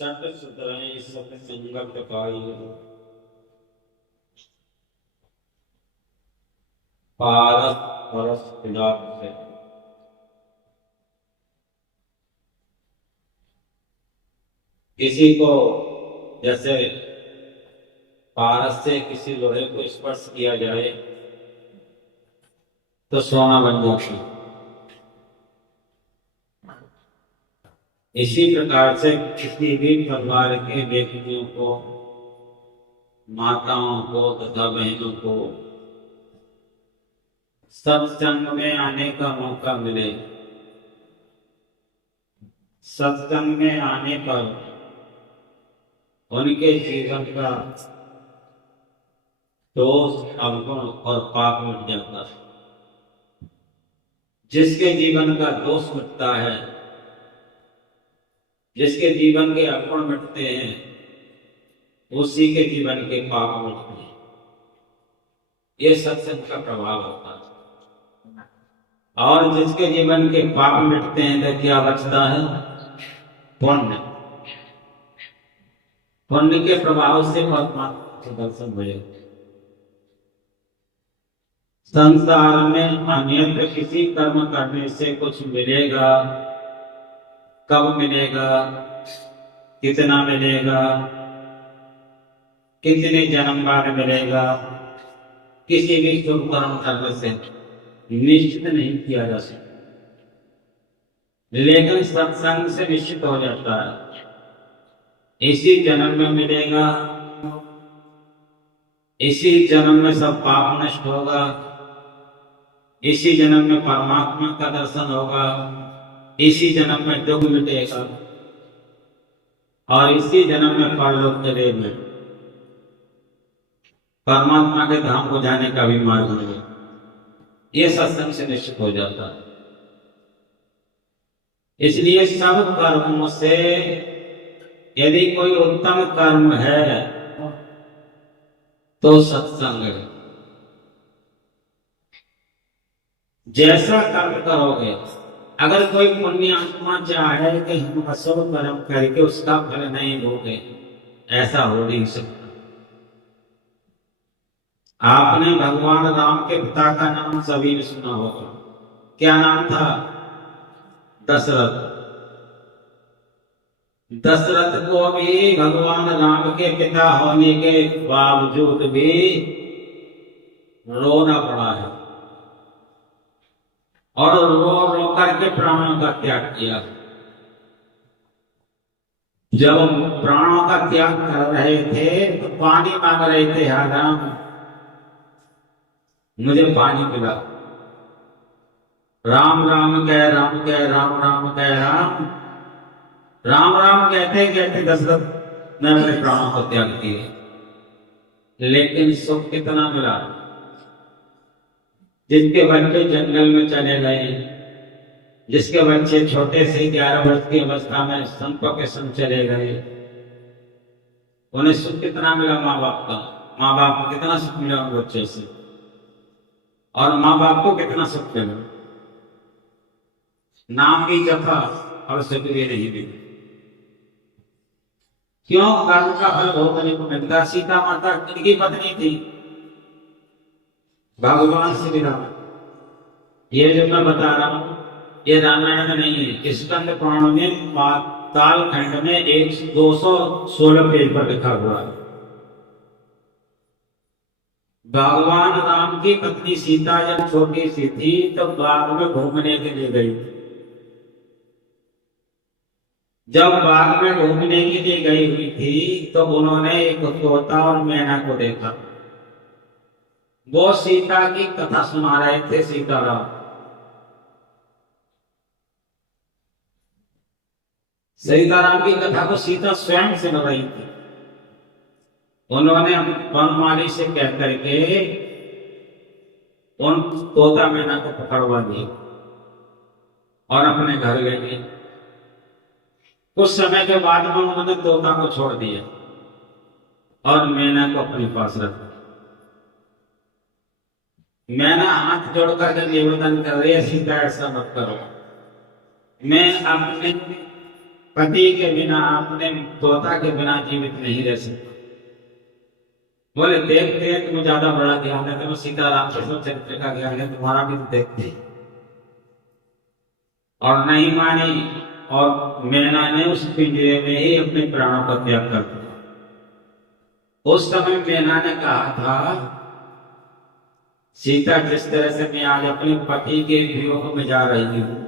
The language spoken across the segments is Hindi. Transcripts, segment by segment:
सट सुतराई सत संगत पाई पारस परस विराट से। किसी को जैसे पारस से किसी लोहे को स्पर्श किया जाए तो सोना बन जाता है। इसी प्रकार से किसी भी परिवार के व्यक्तियों को, माताओं को तथा बहनों को सत्संग में आने का मौका मिले। सत्संग में आने पर उनके जीवन का दोष, अवगुण और पाप मिट जाता है। जिसके जीवन का दोष मिटता है, जिसके जीवन के अवगुण मिटते हैं, उसी के जीवन के पाप मिटते हैं। ये सत्संग का प्रभाव होता है। और जिसके जीवन के पाप मिटते हैं तो क्या बचता है? पुण्य। पुण्य के प्रभाव से परमात्मा के दर्शन हुए। संसार में अन्यत्र किसी कर्म करने से कुछ मिलेगा? कब मिलेगा? कितना मिलेगा? कितने जन्म बाद मिलेगा? किसी भी शुभ कर्म करने से निश्चित नहीं किया जा सकता, लेकिन सत्संग से निश्चित हो जाता है। इसी जन्म में मिलेगा, इसी जन्म में सब पाप नष्ट होगा, इसी जन्म में परमात्मा का दर्शन होगा, इसी जन्म में दुख मिटेगा और इसी जन्म में परलोक चले में परमात्मा के धाम को जाने का भी मार्ग मिलेगा। ये सत्संग से निश्चित हो जाता है। इसलिए सब कर्मों से यदि कोई उत्तम कर्म है तो सत्संग है। जैसा कर्म करोगे, अगर कोई पुण्यात्मा चाहे कि हम अशुभ कर्म करके उसका फल नहीं भोगे, ऐसा हो नहीं सकता। आपने भगवान राम के पिता का नाम सभी ने सुना होगा। क्या नाम था? दशरथ। दशरथ को भी भगवान राम के पिता होने के बावजूद भी रोना पड़ा है और रो रो करके प्राणों का त्याग किया। जब प्राणों का त्याग कर रहे थे तो पानी मांग रहे थे, हा राम मुझे पानी पिला। राम राम कह राम कह राम राम कह राम राम राम कहते कहते दशरथ ने अपने प्राणों को त्याग किए। लेकिन सुख कितना मिला? जिसके बच्चे जंगल में चले गए, जिसके बच्चे छोटे से 11 वर्ष की अवस्था में संतों के संग चले गए, उन्हें सुख कितना मिला? माँ बाप का। माँ बाप को कितना सुख मिला उन बच्चे से, और माँ बाप को कितना सुख मिला? नाम की कथा और सुख भी नहीं मिली। क्यों? कर्म का फल भोगने को मिलता। सीता माता किनकी पत्नी थी? भगवान श्री राम। ये जो मैं बता रहा हूं ये रामायण में नहीं है, स्कंद पुराण में पाताल खंड में 216 पेज पर लिखा हुआ है। भगवान राम की पत्नी सीता जब छोटी सी थी तो बाग में घूमने के लिए गई। जब बाग में घूमने के लिए गई हुई थी तो उन्होंने एक तोता और मैना को देखा। वो सीता की कथा सुना रहे थे, सीताराम। सीताराम की कथा को सीता स्वयं से सुना रही थी। उन्होंने वनमाली से कह करके उन तोता मैना को पकड़वा दिया और अपने घर ले गए। कुछ समय के बाद में उन्होंने तोता को छोड़ दिया और मैना को अपने पास रखा। मैना हाथ जोड़ करके निवेदन कर रही है, सीता ऐसा मत करो, मैं अपने पति के बिना, अपने तोता के बिना जीवित नहीं रह सकता। बोले देखते हैं तुम्हें ज्यादा बड़ा ज्ञान है, तुम्हें सीताराम कृष्ण चरित्र का ज्ञान है, तुम्हारा भी तो देखते। और नहीं मानी, और मैना ने उस पिंजरे में ही अपने प्राणों का त्याग कर दिया। उस समय मैना ने कहा था, सीता जिस तरह से मैं आज अपने पति के वियोग में जा रही हूं,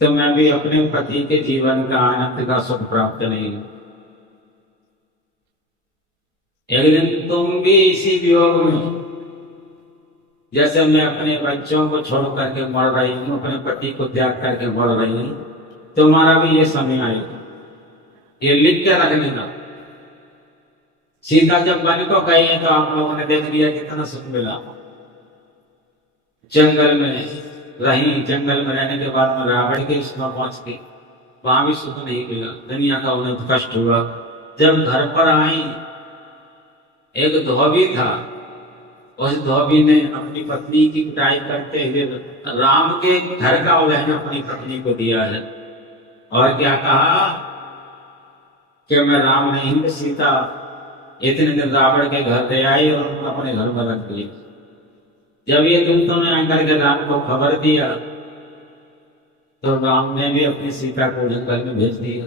तो मैं भी अपने पति के जीवन का आनंद का सुख प्राप्त नहीं हूं। एक दिन तुम भी इसी वियोग में, जैसे मैं अपने बच्चों को छोड़ करके मर रही हूं, अपने पति को त्याग करके मर रही हूं, तुम्हारा भी ये समय आएगा। ये लिख के रखने का। सीता जब वन को गई है तो आप लोगों ने देख लिया कितना सुख मिला। जंगल में रही, जंगल में रहने के बाद में रावण के इसमें पहुंच गई, वहां भी सुख नहीं मिला, दुनिया का उन्हें कष्ट हुआ। जब घर पर आई, एक धोबी था, उस धोबी ने अपनी पत्नी की पिटाई करते हुए राम के घर का उल्लेख अपनी पत्नी को दिया है। और क्या कहा कि मैं राम नहीं हूं, सीता इतने दिन रावण के घर ले आई और अपने घर में रख दी। जब ये दूतों ने आकर के राम को खबर दिया, तो राम ने भी अपनी सीता को जंगल में भेज दिया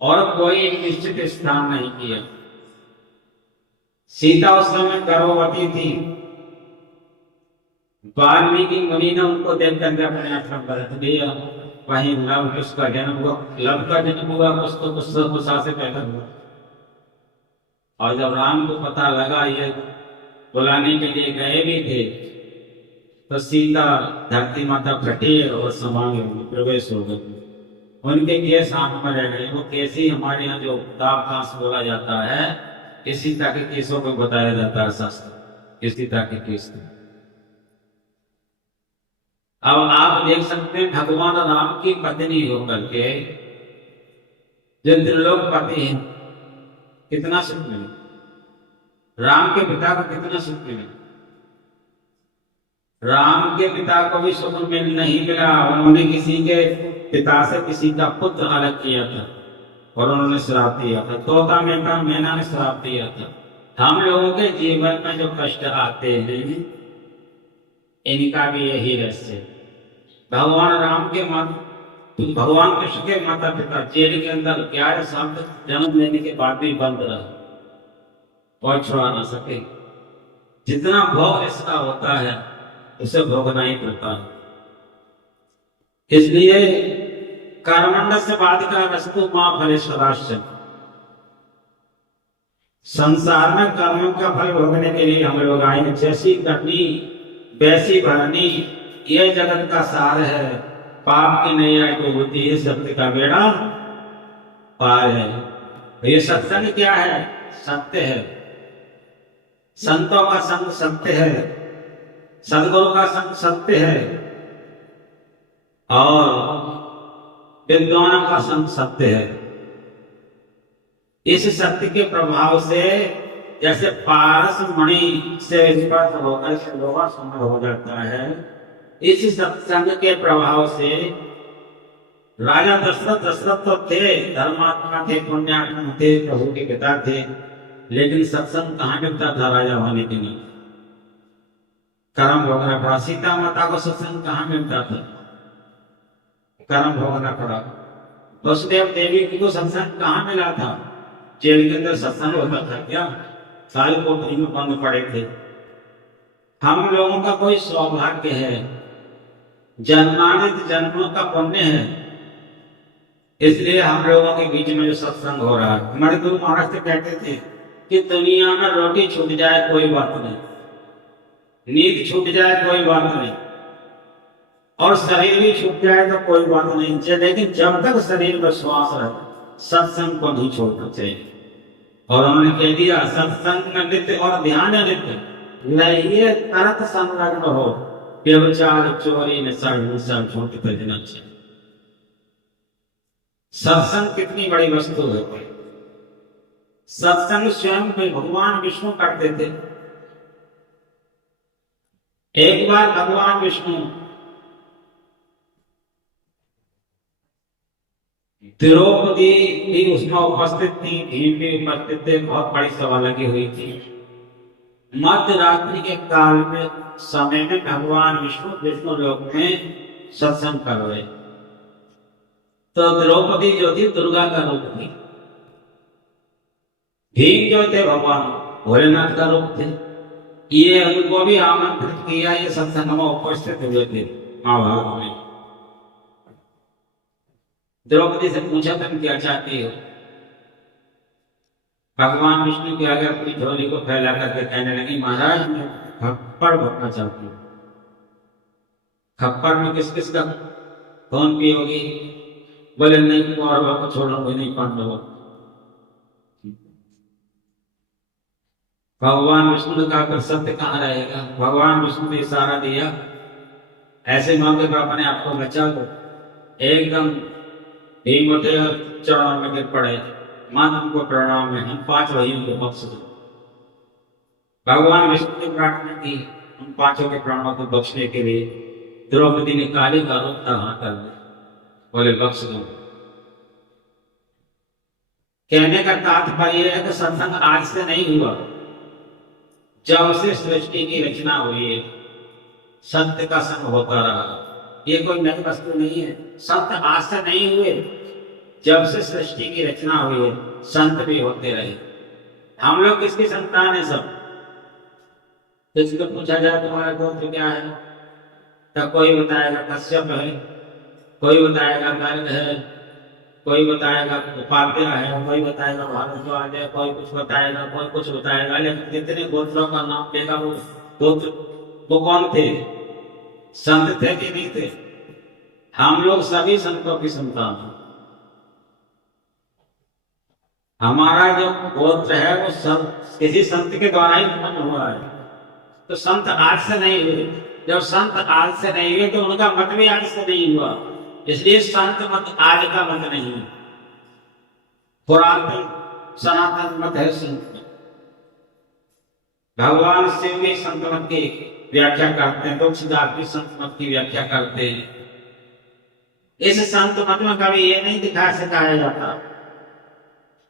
और कोई निश्चित स्थान नहीं किया। सीता उस समय गर्भवती थी। वाल्मीकि मुनि ने उनको देख करके अपने आश्रम पर रख दिया। वहीं लव उसका जन्म हुआ। लव का जन्म हुआ कुशा से पहले हुआ। और जब राम को पता लगा, ये बुलाने के लिए गए भी थे, तो सीता धरती माता फटी और समा में प्रवेश हो गई। उनके केस हाथ में रह गए। वो केस ही हमारे यहाँ जो दाव कांस बोला जाता है, इसी तरह के केसों को बताया जाता है शास्त्र, इसी तरह के केस। अब आप देख सकते हैं, भगवान राम की पत्नी होकर के जो त्रिलोकपति है, कितना सुख मिले। राम के पिता को कितना सुख मिले। राम के पिता को भी सुख नहीं मिला। उन्होंने किसी के पिता से किसी का पुत्र अलग किया था और उन्होंने श्राप दिया था। तोता मैना ने श्राप दिया था। हम लोगों के जीवन में जो कष्ट आते हैं, इनका भी यही रहस्य है। भगवान राम के भगवान कृष्ण के माता पिता जेल के अंदर 11 साल तक जन्म लेने के बाद भी बंद रहा और छुड़ा ना सके। जितना भोग इसका होता है, उसे भोगना ही पड़ता है। इसलिए कर्मण्ड से बाद का वस्तु मां फलेश्वराश्च। संसार में कर्मों का फल भोगने के लिए हम लोग आए। जैसी करनी वैसी भरनी, ये जगत का सार है। पाप की नैया को होती है, सत्य का बेड़ा पार है। तो ये सत्संग क्या है? सत्य है। संतों का संग सत्य है, सदगुरु का संग सत्य है, और विद्वानों का संग सत्य है। इस सत्य के प्रभाव से जैसे पारस मणि से स्पर्श होकर के लोहा सुंदर हो जाता है, इस सत्संग के प्रभाव से राजा दशरथ तो थे, धर्मात्मा थे, पुण्यात्मा थे, प्रभु के पिता थे, लेकिन सत्संग कहाँ मिलता था राजा होने के लिए? कर्म भोगना पड़ा। सीता माता को सत्संग कहाँ मिलता था? कर्म भोगना पड़ा। वसुदेव देवी को सत्संग कहाँ मिला था? जेल के अंदर सत्संग होता था क्या? साल को में बंद पड़े थे। हम लोगों का कोई सौभाग्य है, जन्मांत जन्मों का पुण्य है, इसलिए हम लोगों के बीच में जो सत्संग हो रहा है। हमारे गुरु महाराज कहते थे कि दुनिया में रोटी छूट जाए कोई बात नहीं, नींद छूट जाए कोई बात नहीं, और शरीर भी छूट जाए तो कोई बात नहीं, लेकिन जब तक शरीर में श्वास है, सत्संग को नहीं छोड़ना चाहिए। और उन्होंने कह दिया, सत्संग नित्य और ध्यान नित्य, नहीं तरत संलग्न हो, व्यभिचार चोरी नशा हिंसा झूठ तजना चाहिए। सत्संग कितनी बड़ी वस्तु है। सत्संग स्वयं में भगवान विष्णु करते थे। एक बार भगवान विष्णु द्रौपदी भी उसमें उपस्थित थी, भीम भी उपस्थित थे, बहुत बड़ी सभा लगी हुई थी। मध्य रात्रि के काल में समय में भगवान विष्णु लोक में सत्संग कर रहे। तो द्रौपदी जो थी दुर्गा का रूप थी, भीम जो थे भगवान भोलेनाथ का रूप थे। ये उनको भी आमंत्रित किया, ये सत्संग में उपस्थित हुए थे महाभारत में। द्रौपदी से पूछा तुम क्या चाहती हो? भगवान विष्णु की आगे अपनी झोली को फैला करके कहने लगी, महाराज मैं खप्पड़ भरना चाहती हूँ। खप्पड़ में किस किस का कौन पियोगी? बोले नहीं, कौरवों को छोड़ोगे नहीं, पांडवों। भगवान विष्णु ने कहा सत्य कहाँ रहेगा? भगवान विष्णु ने इशारा दिया, ऐसे मौके पर अपने आप को बचा दो। एकदम भीम उठे और चरणों में गिर पड़े, मां तुमको प्रणाम है, हम 5 भाइयों को बख्श दो। भगवान विष्णु ने प्रार्थना की उन 5 के प्राणों को बख्शने के लिए। द्रौपदी ने काली का रूप धारण कर लिया, बोले बख्श दो। कहने का तात्पर्य है कि सत्संग आज से नहीं हुआ, जब से सृष्टि की रचना हुई है सत्य का संग होता रहा। ये कोई नई वस्तु नहीं है, सत्य आज से नहीं हुए, जब से सृष्टि की रचना हुई है संत भी होते रहे। हम लोग किसकी संतान है? सब किसको पूछा जाए तुम्हारा गोत्र क्या है, तो कोई बताएगा कश्यप है, कोई बताएगा गर्ग है, कोई बताएगा उपाध्याय है, कोई बताएगा भारद्वाज है, कोई कुछ बताएगा, कोई कुछ बताएगा। लेकिन जितने गोत्रों का नाम लेगा वो गोत्र वो कौन थे? संत थे कि नहीं थे? हम लोग सभी संतों की संतान हैं। हमारा जो गोत्र है वो किसी संत के द्वारा ही उत्पन्न हुआ है। तो संत आज से नहीं हुए, जब संत आज से नहीं हुए तो उनका मत भी आज से नहीं हुआ, इसलिए संत मत आज का मत नहीं है, पुरातन सनातन मत है संत। भगवान शिव भी संत मत की व्याख्या करते हैं, तुलसीदास भी संत मत की व्याख्या करते हैं। इस संत मत में कभी ये नहीं सिखाया जाता,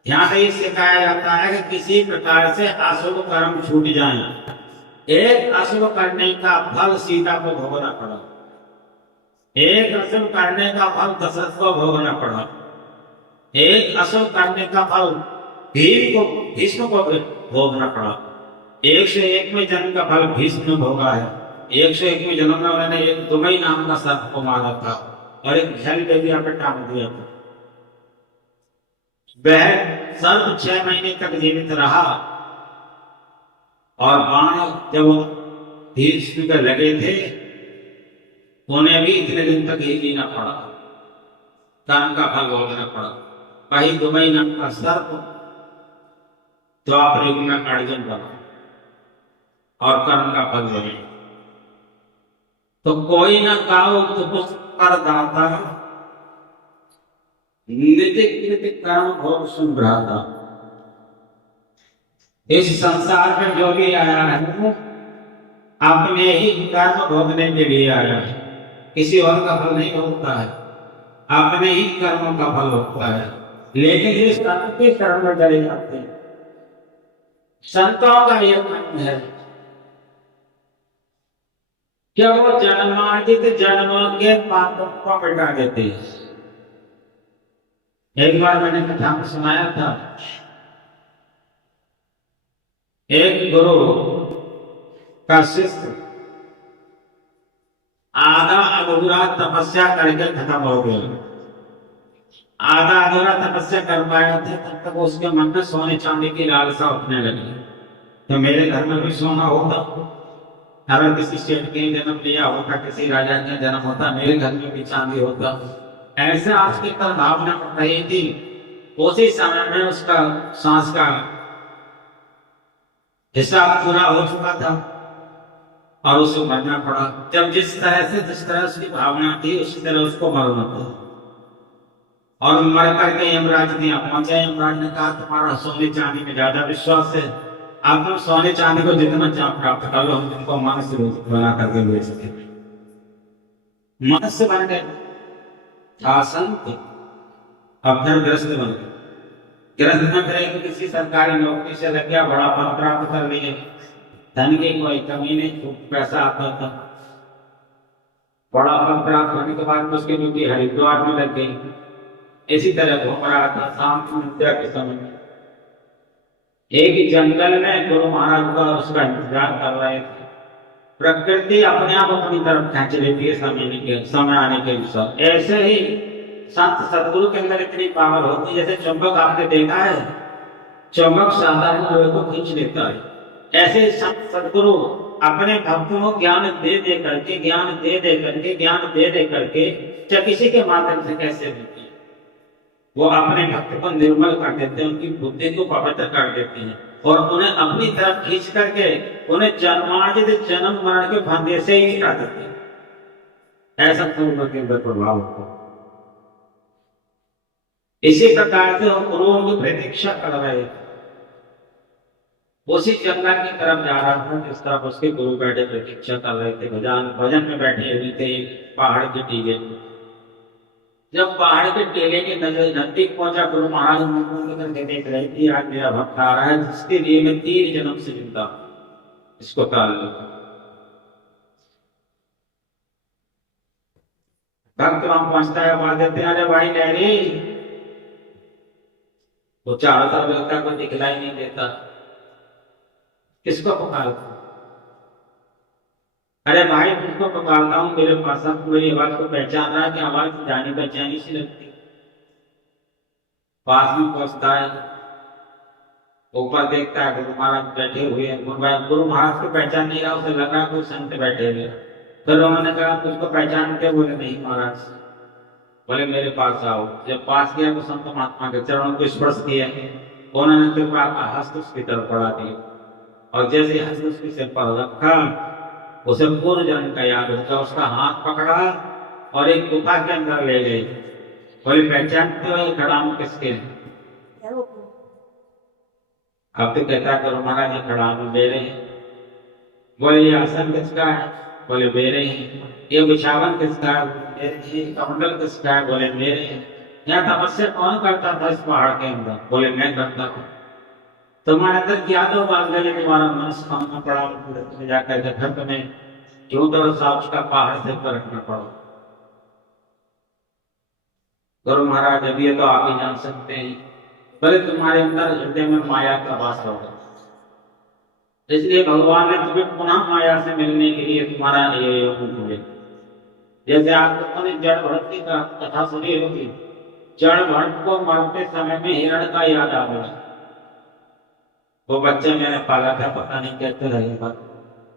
यहाँ पे ये सिखाया जाता है कि किसी प्रकार से अशुभ कर्म छूट जाए। एक अशुभ करने का फल सीता को भोगना पड़ा, एक अशुभ करने का फल दशरथ को भोगना पड़ा, एक अशुभ करने का फल भीष्म को भोगना पड़ा। 101 में जन्म का फल भीष्म भोगा है। 101 में जन्म में उन्होंने एक दुमई नाम का सर्प को मारा था और एक झल बेलिया पे टांग दिया था। वह सर्प 6 महीने तक जीवित रहा और बाण जब भीष्म के लगे थे उन्हें भी इतने दिन तक ही जीना पड़ा, कर्म का फल भोगना पड़ा। वही दुमई नाम का सर्प द्वापर युग में अर्जुन बना और कर्म का फल भोगे। तो कोई न काओ कर दाता, नित्य कृत कर्म भोग सुन भ्राता। इस संसार में जो भी आया है अपने ही कर्म भोगने के लिए आया है, किसी और का फल नहीं होता है, अपने ही कर्मों का फल होता है। लेकिन जिस कर्म के शरण में चले जाते हैं, संतों का यह मन है कि वो जन्मार्जित जन्मों के पापों को मिटा देते हैं। एक बार मैंने कथा में सुनाया था, एक गुरु का शिष्य आधा अधूरा तपस्या करके खत्म हो गया। आधा अधूरा तपस्या कर पाया था, तब तक उसके मन में सोने चांदी की लालसा उठने लगी। तो मेरे घर में भी सोना होता, अगर किसी सेठ के जन्म लिया होता, किसी राजा का जन्म होता, मेरे घर में भी चांदी होता। ऐसे आज की तरह भावना पड़ रही थी। उसी समय में उसका सांस का हिसाब पूरा हो चुका था और उसे मरना पड़ा। जब जिस तरह उसकी भावना थी उसी तरह उसको मरना था। और मर करके यमराज ने पहुंचा। यमराज ने कहा तुम्हारा सोने चांदी में ज्यादा विश्वास है, आप तुम सोने चांदी को जितना चाह प्राप्त कर लो, हम तुमको मनुष्य बना करके भेज सके। मनुष्य बन गए था संत, अवसरग्रस्त बन गए। ग्रस्त न करे तो किसी सरकारी नौकरी से लग गया, बड़ा पद प्राप्त कर लिए, धन की कोई कमी नहीं, खूब पैसा आता था। बड़ा पद प्राप्त होने के बाद उसकी ड्यूटी हरिद्वार में लग गई। इसी तरह घूम रहा था। शाम की निद्रा के समय में एक जंगल में गुरु महाराज का उसका इंतजार कर रहे थे। प्रकृति अपने आप अपनी तरफ खींच लेती है समय आने के अनुसार। ऐसे ही संत सदगुरु के अंदर इतनी पावर होती है, जैसे चुंबक आपने देखा है, चुंबक साधारण लोहे को खींच लेता है। ऐसे संत सदगुरु अपने भक्तों को ज्ञान दे दे करके चाहे किसी के माध्यम से कैसे देते हैं, वो अपने भक्त को निर्मल कर देते हैं, उनकी बुद्धि को पवित्र कर देते हैं और उन्हें अपनी तरफ खींच करके उन्हें जन्मार्जित जन्म मरण के फंदे से ही निकाल देते हैं। ऐसा गुरुओं के अंदर प्रभाव होता है। इसी प्रकार से हम गुरुओं की प्रतीक्षा कर रहे थे। उसी जंगल की तरफ जा रहा था जिस तरफ उसके गुरु बैठे प्रतीक्षा कर रहे थे। भजन में बैठे हुए थे पहाड़ के टीले। जब पहाड़ के टीले के नजदीक पहुंचा, गुरु महाराज मुंह करके देख रहे थे, आज मेरा भक्त आ रहा है जिसके लिए मैं 3 जन्म से जिंदा, इसको टाल लो। भक्त वहां पहुंचता है, आवाज देते हैं, अरे भाई लहरी। वो चाहता व्यक्ता को दिखलाई नहीं देता, किसको पुकारता? अरे भाई तुमको पुकारता हूं, मेरे पास मेरी आवाज को पहचान रहा है कि आवाज जानी पहचानी सी लगती। पास में पहुंचता है, ऊपर देखता है गुरु महाराज बैठे हुए हैं। गुरु महाराज को पहचान नहीं रहा, उसे लग रहा कुछ संत बैठे हुए। फिर उन्होंने कहा तुझको पहचानते? बोले नहीं महाराज। बोले मेरे पास आओ। जब पास गया तो संत महात्मा के चरणों को स्पर्श किया, उन्होंने कृपा का हस्त उसकी तरफ बढ़ा दिया और जैसे हस्त उसके सिर पर रखा, उसे पूर्ण जन्म का याद होता। उसका हाथ पकड़ा और एक गुफा के अंदर ले गई। बोले पहचानते हो ये खड़ाम किसके हैं? अब तो कहता करो महाराज ये खड़ाम मेरे हैं। बोले ये आसन किसका है? बोले मेरे हैं। ये बिछावन किसका है? ये कमंडल किसका है? बोले मेरे हैं। यहाँ तपस्या कौन करता था इस पहाड़ के अंदर? बोले मैं करता हूँ। तुम्हारे अंदर क्या दो बात लगे, तुम्हारा मनस खाना पड़ा, तुम्हें जाकर घर तुम्हें झूठ और साक्ष का पहाड़ से रखना पड़ा। गुरु महाराज अब ये तो आप ही जान सकते हैं, बोले तुम्हारे अंदर हृदय में माया का वास होगा, इसलिए भगवान ने तुम्हें पुनः माया से मिलने के लिए तुम्हारा ये योग दिया। जैसे आप लोगों ने जड़ भरत की कथा सुनी होगी, जड़ भरत को मरते समय में हिरण का याद आ गया। वो बच्चे मैंने पाला था, पता नहीं कहते रहेगा,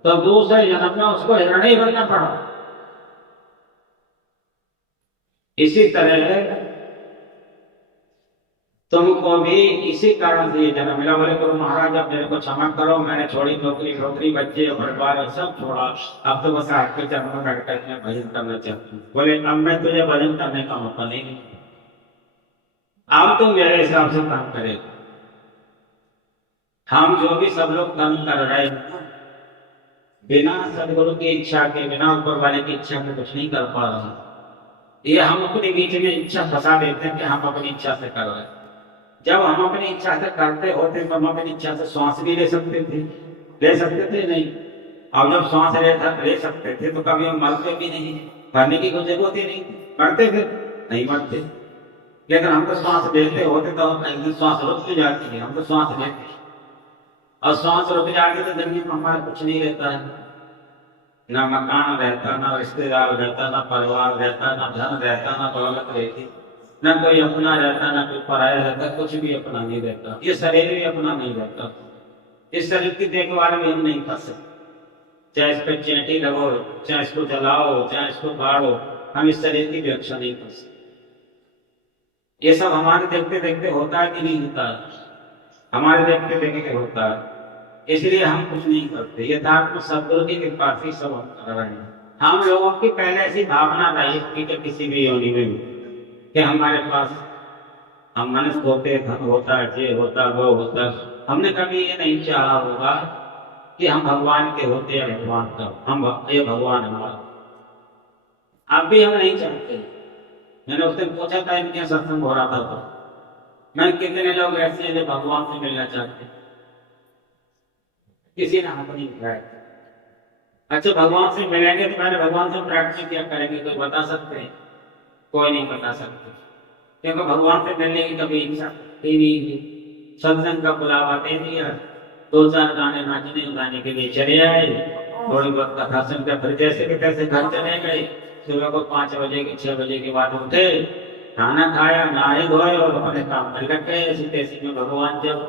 तो दूसरे जन्म में उसको हिरण ही बनना पड़ा। इसी तरह तुमको भी इसी कारण से ये जन्म मिला। बोले गुरु महाराज अब मेरे को क्षमा करो, मैंने छोड़ी नौकरी बच्चे परिवार सब छोड़ा, अब तो बस आपके चरणों में बैठकर मैं भजन करना चाहता हूँ। बोले अब मैं तुझे भजन करने का मौका नहीं दूंगा, अब तुम मेरे हिसाब से काम करेगा। हम जो भी सब लोग कर्म कर रहे हैं बिना सदगुरु की इच्छा के, बिना ऊपर वाले की इच्छा के कुछ नहीं कर पा रहे। ये हम अपने बीच में इच्छा फंसा देते हैं कि हम अपनी इच्छा से कर रहे हैं। जब हम अपनी इच्छा से करते होते तो हम अपनी इच्छा से श्वास भी ले सकते थे नहीं। और जब श्वास ले सकते थे तो कभी हम मरते भी नहीं, मरने की कोई जरूरत ही नहीं, मरते फिर नहीं मरते। लेकिन हम तो श्वास लेते होते तो श्वास रुक जाती है, हम तो श्वास लेते और श्वास रुक जाती तो जमीन में हमारा कुछ नहीं रहता है, ना मकान रहता, ना रिश्तेदार रहता, ना परिवार रहता, ना धन रहता, ना दौलत रहती, ना कोई अपना रहता, ना कोई पराया रहता, कुछ भी अपना नहीं रहता। ये शरीर भी अपना नहीं रहता। इस शरीर की देखभाल भी हम नहीं कर सकते, चाहे इस पर चेंटी लगो, चाहे इसको जलाओ, चाहे इसको गाड़ो, हम इस शरीर की रक्षा नहीं कर सकते। ये सब हमारे देखते देखते होता है कि नहीं होता है? हमारे देखते देखते होता है, इसलिए हम कुछ नहीं करते। यथार्थ सदगुरु की कृपा से सब हम कर रहे हैं। हम लोगों की पहले ऐसी भावना रही कि किसी भी योनि में कि हमारे पास हम मनुष्य होते, धन होता, ये होता, वो होता। हमने कभी ये नहीं चाहा होगा कि हम भगवान के होते या भगवान का, हम ये भगवान हमारा। अब भी हम नहीं चाहते, मैंने उस दिन पूछा था इनके सत्संग हो रहा था तो मैंने कितने लोग ऐसे हैं जो भगवान से मिलना चाहते हैं, किसी ने हाथ नहीं उठाया। अच्छा भगवान से मिलेंगे तो मैंने भगवान से प्रार्थना क्या करेंगे, कोई बता सकते हैं? कोई नहीं बता सकते, क्योंकि भगवान से मिलने की कभी इच्छा ही नहीं थी। सत्संग का बुलावा दे दिया, दो चार गाने नाचने गाने के लिए चले आए, थोड़ी बहुत कथा सुनकर फिर जैसे के तैसे घर चले गए। सुबह को 5 बजे के 6 बजे के बाद उठे, खाना खाया, नहाए धोए और अपने काम पर लग गए। ऐसी तैसी में भगवान जब,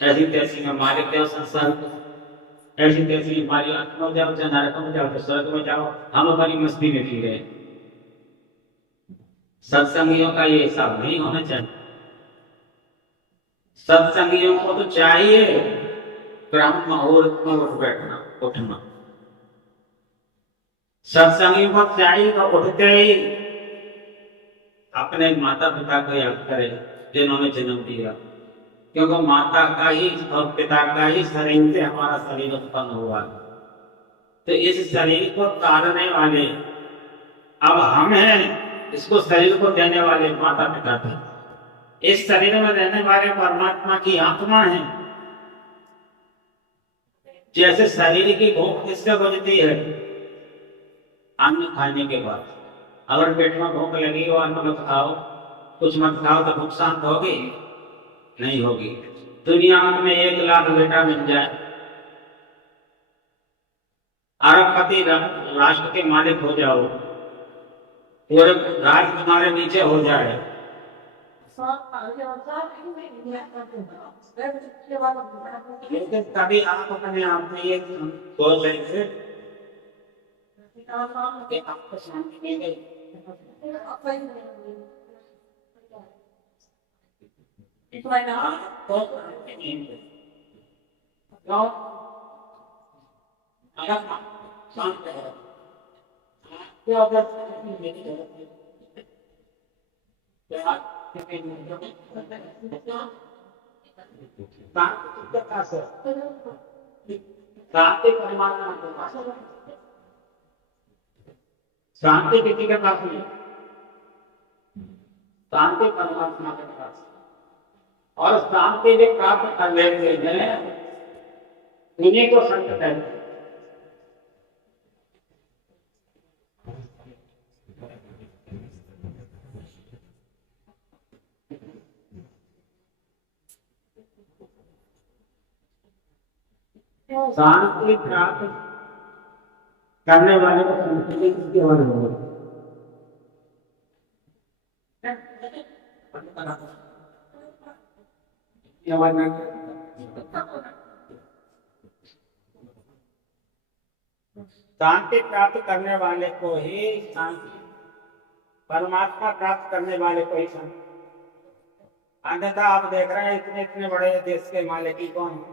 ऐसी तैसी में मालिक देव संसार को, ऐसी तैसी हमारी आत्मा में जाओ, चाहे नरक में जाओ, स्वर्ग में जाओ, हम हमारी मस्ती में फिरे। सत्संगियों का ये हिसाब नहीं होना चाहिए। सत्संगियों को तो चाहिए ब्रह्म मुहूर्त में उठ बैठना, उठना। सत्संगियों को चाहिए तो उठते ही अपने माता पिता को याद करे जिन्होंने जन्म दिया, क्योंकि माता का ही और पिता का ही शरीर से हमारा शरीर उत्पन्न हुआ। तो इस शरीर को तारने वाले अब हम हैं, इसको शरीर को देने वाले माता पिता थे। इस शरीर में रहने वाले परमात्मा की आत्मा है। जैसे शरीर की भूख किससे बुझती है? अन्न खाने के बाद। अगर पेट में भूख लगी हो, अन्न मत खाओ, कुछ मत खाओ तो नुकसान होगी? नहीं होगी। दुनिया में 1 लाख बेटा मिल जाए, अरबपति राष्ट्र के मालिक हो जाओ, पूरे राज तुम्हारे नीचे हो जाए, लेकिन तभी आप अपने आप में ये सोच लेंगे कि आपको शांति मिल गई। शांत है शांति परमात्मा के पास, शांति किसी के पास नहीं, शांति परमात्मा के पास। और शांति जो प्राप्त कर लेते हैं उन्हीं को संत कहते हैं। शांति प्राप्त करने वाले को संस्कृति की ओर हो। शांति प्राप्त करने वाले को ही शांति, परमात्मा प्राप्त करने वाले को ही शांति। अन्यथा आप देख रहे हैं इतने इतने बड़े देश के मालिक ही कौन है?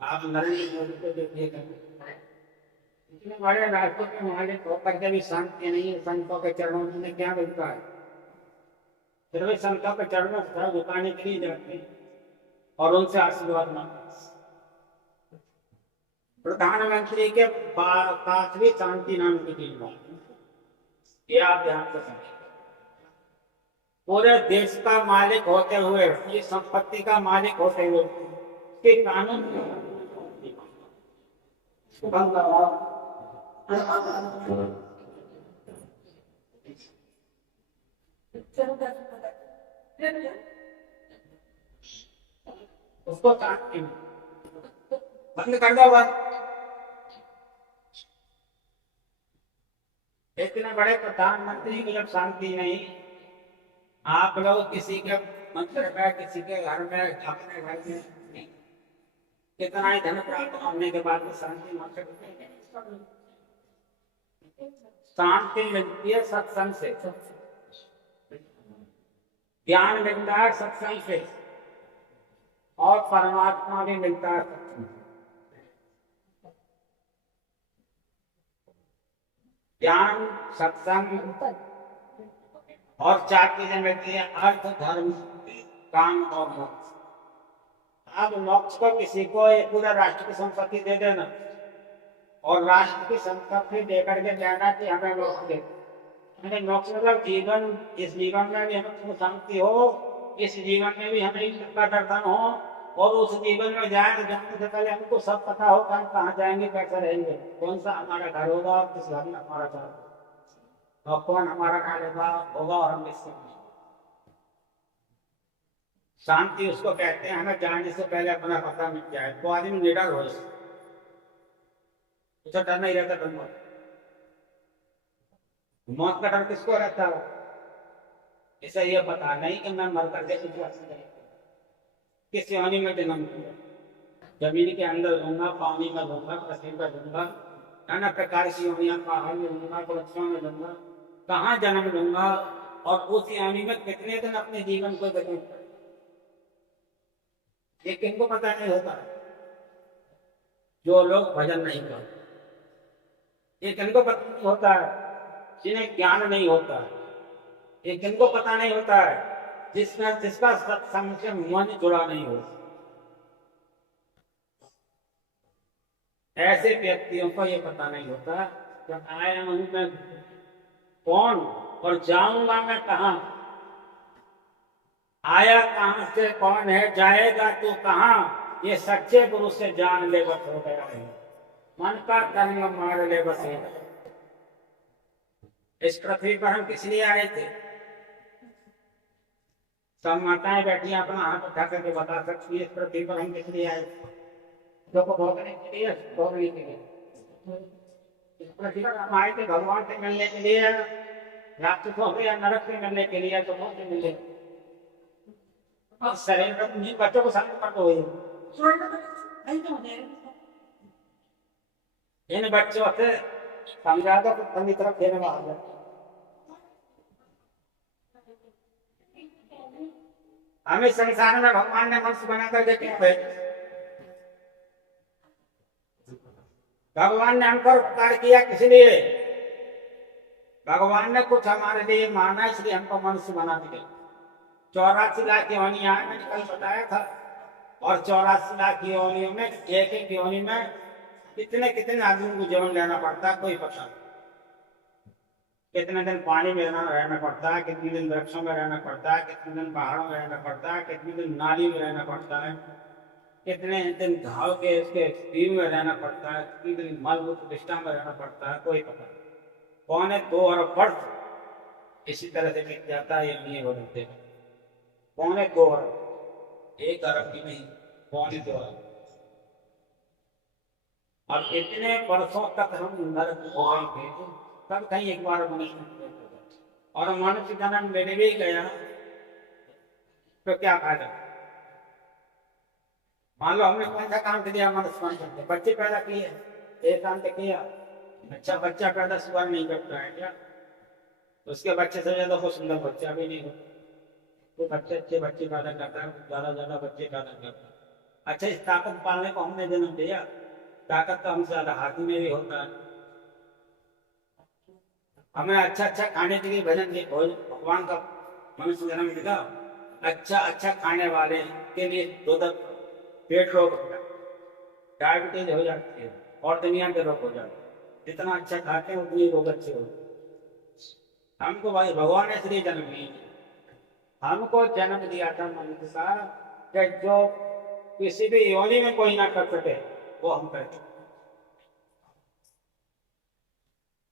आप नरेंद्र मोदी को देखिएगा, इतने बड़े राष्ट्र के मालिक होकर के भी शांति नहीं है। संतों के चरणों में क्या मिलता है? फिर भी संतों के चरणों से झुकाने के लिए जाते हैं और उनसे आशीर्वाद मांगते। प्रधानमंत्री के पास भी शांति नाम की चीज है, ये आप ध्यान से समझिए। पूरे देश का मालिक होते हुए, ये संपत्ति का मालिक होते हुए के कानून उसको शांति बंद कर दो। इतने बड़े प्रधानमंत्री की जब शांति नहीं, आप लोग किसी के मंदिर में, किसी के घर में, अपने घर में कितना ही धन प्राप्त होने के बाद भी शांति मान सकते हैं? शांति मिलती है सत्संग से, ज्ञान मिलता है सत्संग से, और परमात्मा भी मिलता है सत्संग से। ज्ञान, सत्संग और 4 चीजें मिलती है, अर्थ, धर्म, काम और मोक्ष। अब मोक्ष को किसी को एक पूरा राष्ट्र की संपत्ति दे देना और राष्ट्र की संपत्ति देकर के कहना कि हमें मोक्ष दे, मैंने मोक्ष मतलब जीवन, इस जीवन में भी हमें सुख शांति हो, इस जीवन में भी हमें ईश्वर का दर्शन हो, और उस जीवन में जाए तो जाने से पहले हमको सब पता हो कि हम कहाँ जाएंगे, कैसे रहेंगे, कौन सा हमारा घर होगा और किस घर में हमारा घर होगा, और कौन हमारा कार्यभार होगा और हम किससे। शांति उसको कहते हैं हमें जाने से पहले अपना पता मिल जाए, तो आदमी निडर हो, उसे डर नहीं रहता। डर मौत का डर किसको रहता है? इसे ये पता नहीं कि मैं मर करके किस योनि में जन्म लूंगा, जमीन के अंदर लूंगा, पानी में लूंगा, पृथ्वी पर लूंगा, नाना प्रकार की योनियां, पहाड़ में लूंगा, वृक्षों में लूंगा, कहाँ जन्म लूंगा, और उस योनि में कितने दिन अपने जीवन को व्यतीत, ये किनको पता नहीं होता है? जो लोग भजन नहीं करते। ये किनको पता नहीं होता है? जिन्हें ज्ञान नहीं होता है। ये किनको पता नहीं होता है? जिसका सत्संग से मन जुड़ा नहीं हो। ऐसे व्यक्तियों को ये पता नहीं होता कि आया हूं मैं कौन और जाऊंगा मैं कहां, आया कहां से, कौन है, जाएगा तो कहां, ये सच्चे गुरु से जान ले बस हो गया है, मन का कर्म मार ले बस। इस पृथ्वी पर हम किस लिए आए थे? सब माताएं बैठी अपना हाथ उठा करके बता सकती है इस पृथ्वी पर हम किस लिए आए थे। जो को भोगने के लिए, भोगने के लिए इस पृथ्वी पर हम आए थे भगवान से मिलने के लिए, राक्षसों से या नरक से मिलने के लिए, तो कौन से मिले? शरीर में बच्चों को समझ पड़ तो हुई, इन बच्चों से समझा दो तो अपनी तरफ देने वाला। हमें संसार में भगवान ने मनुष्य बना करके क्यों भेजा? भगवान ने हम पर उपकार किया किस लिए? भगवान ने कुछ हमारे लिए माना इसलिए हमको मनुष्य बना दिया। 84 लाख योनियां मैंने कल बताया था, और 84 लाख योनियों में एक एक योनि में कितने कितने आदमी को जीवन लेना पड़ता है कोई पता नहीं। कितने दिन पानी में रहना पड़ता है, कितने दिन वृक्षों में रहना पड़ता है, कितने दिन पहाड़ों में रहना पड़ता है, कितने दिन नाली में रहना पड़ता है, कितने दिन घाव के इसके स्टीम में रहना पड़ता है, कितने दिन मलबूत विष्ठा में रहना पड़ता है कोई पता नहीं। 2.25 अरब वर्ष इसी तरह से बीत जाता है, ये नहीं बदलते। 2.25 अरब, 1 अरब की नहीं, 2.25 अरब। और इतने वर्षों तक हम नरक हो गए थे, तब कहीं एक बार मनुष्य, और मनुष्य जन्म लेने भी गया तो क्या फायदा? मान लो हमने कौन सा काम किया, मनुष्य बन सकते, बच्चे पैदा किए, एक काम तो किया, अच्छा बच्चा पैदा सुबह नहीं करता है क्या? उसके बच्चे से ज्यादा बहुत सुंदर बच्चा भी नहीं होता, तो अच्छे बच्चे पैदा करता है, ज्यादा बच्चे पैदा करता है। अच्छा, इस ताकत पालने को हमने जन्म दिया, ताकत तो हमसे ज्यादा हाथी में भी होता है। हमें अच्छा खाने के लिए भजन भगवान का मनुष्य जन्म मिला, अच्छा खाने वाले के लिए पेट रोग होता है, डायबिटीज हो जाती है, और दुनिया के रोग हो जाते हैं। जितना अच्छा खाते हैं उतनी रोग अच्छे हो। हमको भाई भगवान ने इसलिए जन्म दिया, हमको जन्म दिया था मनुष्य का, कि जो किसी भी योनि में कोई ना कर सके वो हम करते।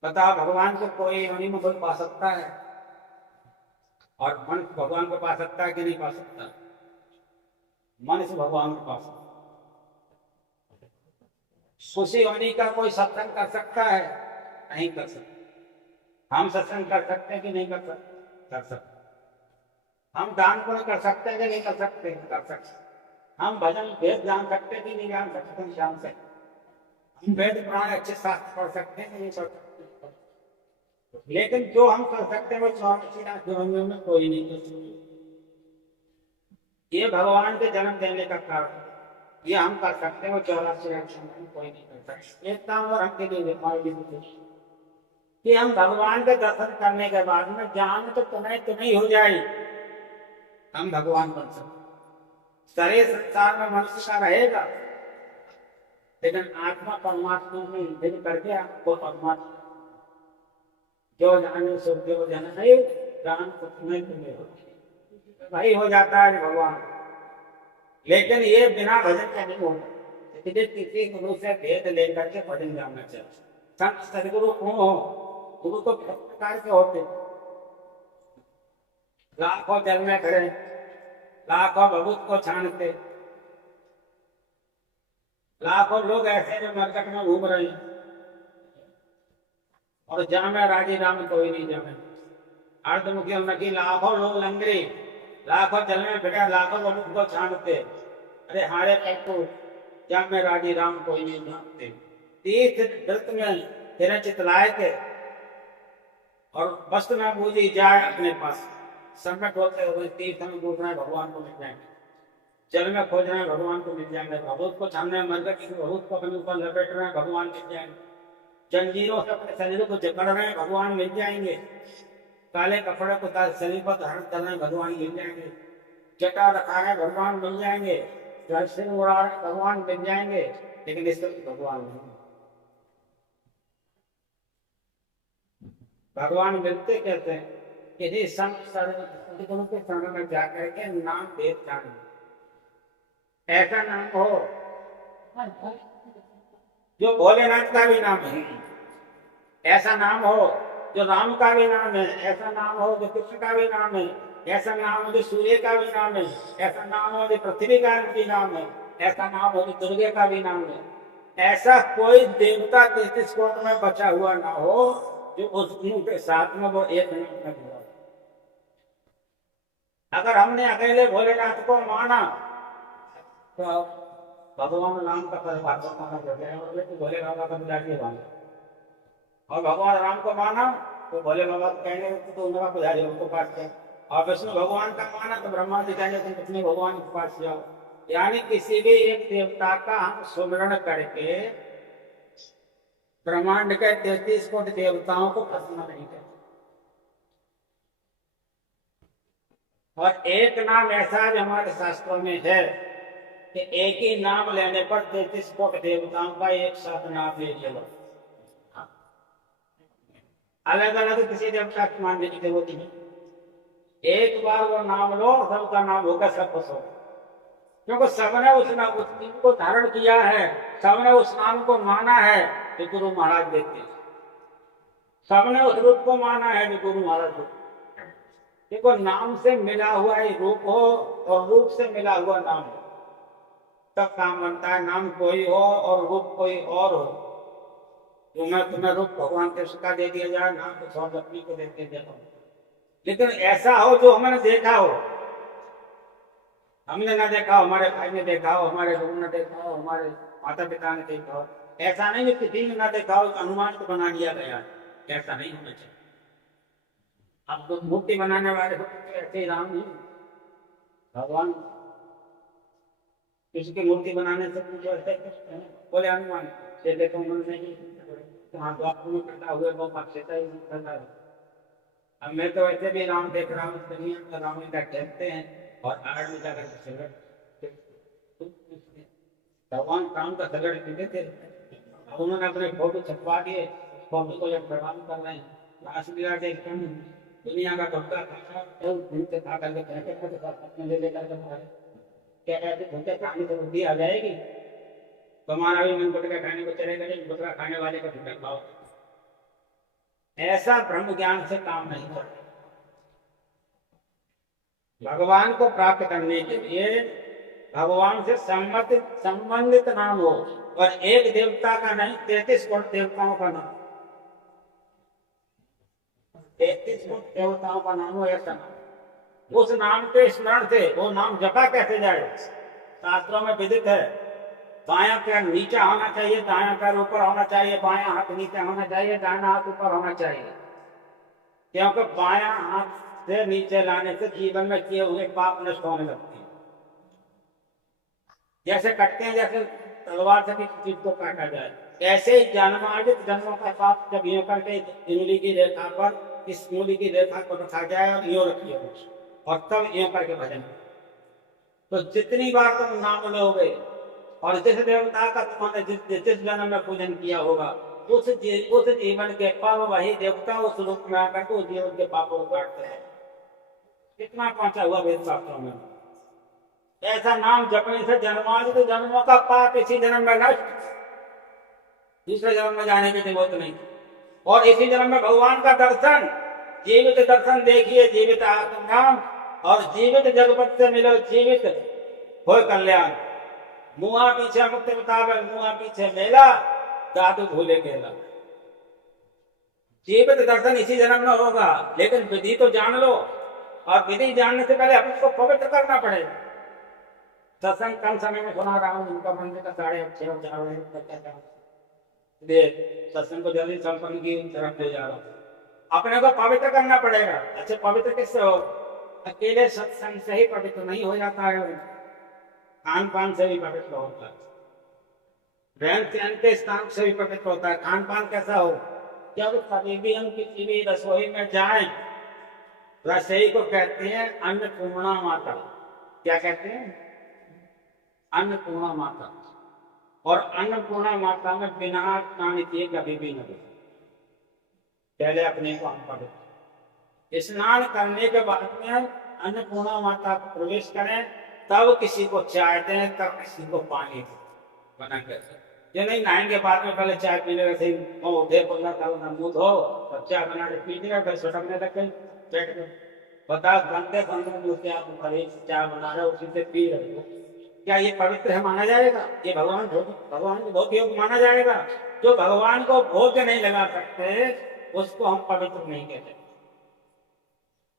बताओ, भगवान को कोई योनि में कोई पा सकता है? और मनुष्य भगवान को पा सकता है कि नहीं पा सकता? मनुष्य भगवान को पा सकता। उसी योनि का कोई सत्संग कर सकता है? नहीं कर सकता। हम सत्संग कर सकते हैं कि नहीं कर सकते? कर सकते। हम दान पुण्य कर सकते हैं कि नहीं कर सकते? कर सकते। हम भजन वेद जान सकते हैं कि नहीं जान सकते? जान सकते। हम वेद पुराण अच्छे शास्त्र पढ़ सकते हैं कि नहीं पढ़ सकते? लेकिन जो हम कर सकते हैं वो 84 लाख योनियों में कोई नहीं कर सकते। ये भगवान के जन्म देने का कारण, ये हम कर सकते हैं, वो 84 लाख योनियों में कोई नहीं कर सकते। एक काम और हमके लिए कि हम भगवान के दर्शन करने के बाद में जान तो तुम्हें हो जाए, हम भगवान बन सकते। शरीर संसार में मनुष्य का रहेगा, लेकिन आत्मा परमात्मा में मिल करके आपको परमात्मा जो जाने सो जो जाने नहीं जान कुछ नहीं तुम्हें हो भाई हो जाता है भगवान। लेकिन ये बिना भजन का नहीं होता, इसलिए किसी गुरु से भेद लेकर के भजन जानना चाहिए। संत सदगुरु कौन हो? गुरु तो बहुत प्रकार के होते, लाखों जल में खड़े, लाखों भभूत को छानते, लाखों लोग ऐसे जो मरकट में घूम रहे हैं और जामे राजी राम कोई नहीं जामे। अर्धमुखी उन्नति लाखों लोग लंगरी, लाखों जल में बैठा, लाखों भभूत को छानते, अरे हारे को जामे राजी राम कोई नहीं जानते। तीर्थ व्रत में तेरा चितलाए थे और वस्त्र में बूझी जाए अपने पास, संकट होते हुए तीर्थ में घूमना है भगवान को मिल जाएंगे, जल में खोजना है भगवान को मिल जाएंगे, भभूत को छानने में मरकर किसी भभूत को अपने ऊपर लपेट रहे हैं भगवान मिल जाएंगे, जंजीरों से अपने शरीर को जकड़ रहे हैं भगवान मिल जाएंगे, काले कपड़े को शरीर पर धारण कर रहे हैं भगवान मिल जाएंगे, जटा रखा है भगवान मिल जाएंगे, सिर उड़ा रहे भगवान मिल जाएंगे, लेकिन इस भगवान नहीं। भगवान मिलते कहते हैं कि संत सदगुरु के शरण में जाकर के नाम वेद जानो, ऐसा नाम हो जो भोलेनाथ का भी नाम है, ऐसा नाम हो जो राम का भी नाम है, ऐसा नाम हो जो कृष्ण का भी नाम है, ऐसा नाम हो जो सूर्य का भी नाम है, ऐसा नाम हो जो पृथ्वी का भी नाम है, ऐसा नाम हो जो दुर्गे का भी नाम है। ऐसा कोई देवता तैतीस कोट में बचा हुआ ना हो जो उसके साथ में वो एक मिनट में हुआ। अगर हमने अकेले भोलेनाथ को माना तो भगवान राम का परिवार भोले बाबा का पुजारी माना, और भगवान राम को माना तो भोले बाबा को कहेंगे तो उनका पुजारी उनको पास किया, और विष्णु भगवान का माना तो ब्रह्मा जी कहेंगे तुम विष्णु भगवान के पास जाओ। यानी किसी भी एक देवता का हम सुमिरण करके ब्रह्मांड के 33 कोटि देवताओं को खत्म नहीं करते। और एक नाम ऐसा जो हमारे शास्त्रों में है कि एक ही नाम लेने पर 33 कोटि देवताओं का एक साथ नाम ले लिया, अलग अलग किसी देवता की मानने की जरूरत नहीं, एक बार वो नाम लो सबका नाम होगा सब खुश होगा, क्योंकि सबने उस नाम को धारण किया है, सबने उस नाम को माना है जो गुरु महाराज देखते हैं, सबने उस रूप को माना है जो गुरु महाराज देखते। देखो नाम से मिला हुआ ही रूप हो और रूप से मिला हुआ नाम हो तब काम बनता है। नाम कोई हो और रूप कोई और हो, तुम्हें रूप भगवान कृष्ण का दे दिया जाए, नाम कुछ और लक्ष्मी को दे दिया जाए, लेकिन ऐसा हो जो हमने देखा हो, हमने ना देखा हो, हमारे भाई ने देखा हो, हमारे गुरु ने देखा हो, हमारे माता पिता ने देखा हो, ऐसा नहीं कि किसी ने ना देखा हो अनुमान को बना दिया गया, ऐसा नहीं होना चाहिए। अब तो मूर्ति बनाने वाले ऐसे राम नहीं, भगवान किसी की मूर्ति बनाने से बोले अनुमान से देखो उन्होंने हाँ तो आपको करता हुए वो पक्षता ही करता है। अब मैं तो ऐसे भी राम देख रहा हूँ दुनिया में राम लीला कहते हैं और आड़ में जाकर भगवान काम का सगड़ पीते थे, उन्होंने अपने फोटो छपवा दिए, फोटो को जब प्रणाम कर रहे हैं रास लीला के दुनिया का धोखा घूमते खा करके ले लेकर क्या ऐसे घूमते खाने से बुद्धि आ जाएगी, तुम्हारा भी मन गुटका खाने को चलेगा, गुटका खाने वाले का गुटका खाओ। ऐसा ब्रह्म ज्ञान से काम नहीं करता। भगवान को प्राप्त करने के लिए भगवान से संबंधित नाम हो, और एक देवता का नहीं 33 कोटि देवताओं का नाम, 33 कोटि देवताओं का नाम हो, ऐसा नाम। उस नाम के स्मरण से वो नाम जपा कैसे जाए, शास्त्रों में विदित है। बायां पैर नीचा होना चाहिए, दायां पैर ऊपर होना चाहिए, बायां हाथ नीचे होना चाहिए, दाहिना हाथ ऊपर होना चाहिए, क्योंकि बायां हाथ से नीचे लाने से जीवन में किए हुए पाप नष्ट होने लगते हैं। जैसे कटते हैं, जैसे तलवार से किसी चीज को काटा जाए, ऐसे ही जन्मार्जित जन्मों का पाप जब यूं करके मूली की रेखा पर, इस मूली की रेखा को रखा जाए और यूं रखिए और तब यूं करके भजन, तो जितनी बार तुम नाम लोगे और जिस देवता का तुमने जिस जन्म में पूजन किया होगा उस जीवन के पाप वही देवता उस रूप में आकर के उस जीवन के पापों को काटते हैं। कितना पहुंचा हुआ वेद शास्त्रों में। ऐसा नाम जपने से जन्मांतर जन्मों का पाप इसी जन्म में नष्ट, दूसरे जन्म में जाने की जरूरत नहीं। और इसी जन्म में भगवान का दर्शन, जीवित दर्शन देखिए, जीवित आत्मनाम और जीवित जगपत से मिलो जीवित हो कल्याण। मुआ पीछे मुक्त बतावे, मुआ पीछे मेला दादू भूले गेला। जीवित दर्शन इसी जन्म में होगा, लेकिन विधि तो जान लो, और विधि जानने से पहले अपने को पवित्र करना पड़ेगा। सत्संग कम समय में सुना रहा हूँ, उनका मंदिर का 6:30 इसलिए सत्संग को जल्दी संपन्न की तरफ ले जा रहा हूँ। अपने को पवित्र करना पड़ेगा। अच्छा, पवित्र किससे हो? अकेले सत्संग से ही पवित्र नहीं हो जाता है, खान पान से भी पवित्र होता है, रहन सहन के स्थान से भी पवित्र होता है। खान पान कैसा हो? जब कभी भी हम किसी भी रसोई में जाएं, रसोई को कहते हैं अन्नपूर्णा माता। क्या कहते हैं? अन्नपूर्णा माता। और अन्नपूर्णा माता में बिना स्नान किए कभी भी न घुसे। पहले अपने को हम पवित्र, स्नान करने के बाद में अन्नपूर्णा माता को प्रवेश करें, तब किसी को चाय दें, तब किसी को पानी दें। बना कैसे? ये नहीं नहाएंगे बाद में पहले चाय पी लेगा, सही उठे पल्ला करो ना मुंह धो, तब चाय बना के पी लेगा, फिर सुटकने लग गई पेट में। बता गंदे मुंह से आप चाय बना रहे हो, उसी से पी रहे हो, क्या ये पवित्र है माना जाएगा? ये भगवान को भोग योग माना जाएगा? जो भगवान को भोग नहीं लगा सकते उसको हम पवित्र नहीं कहते।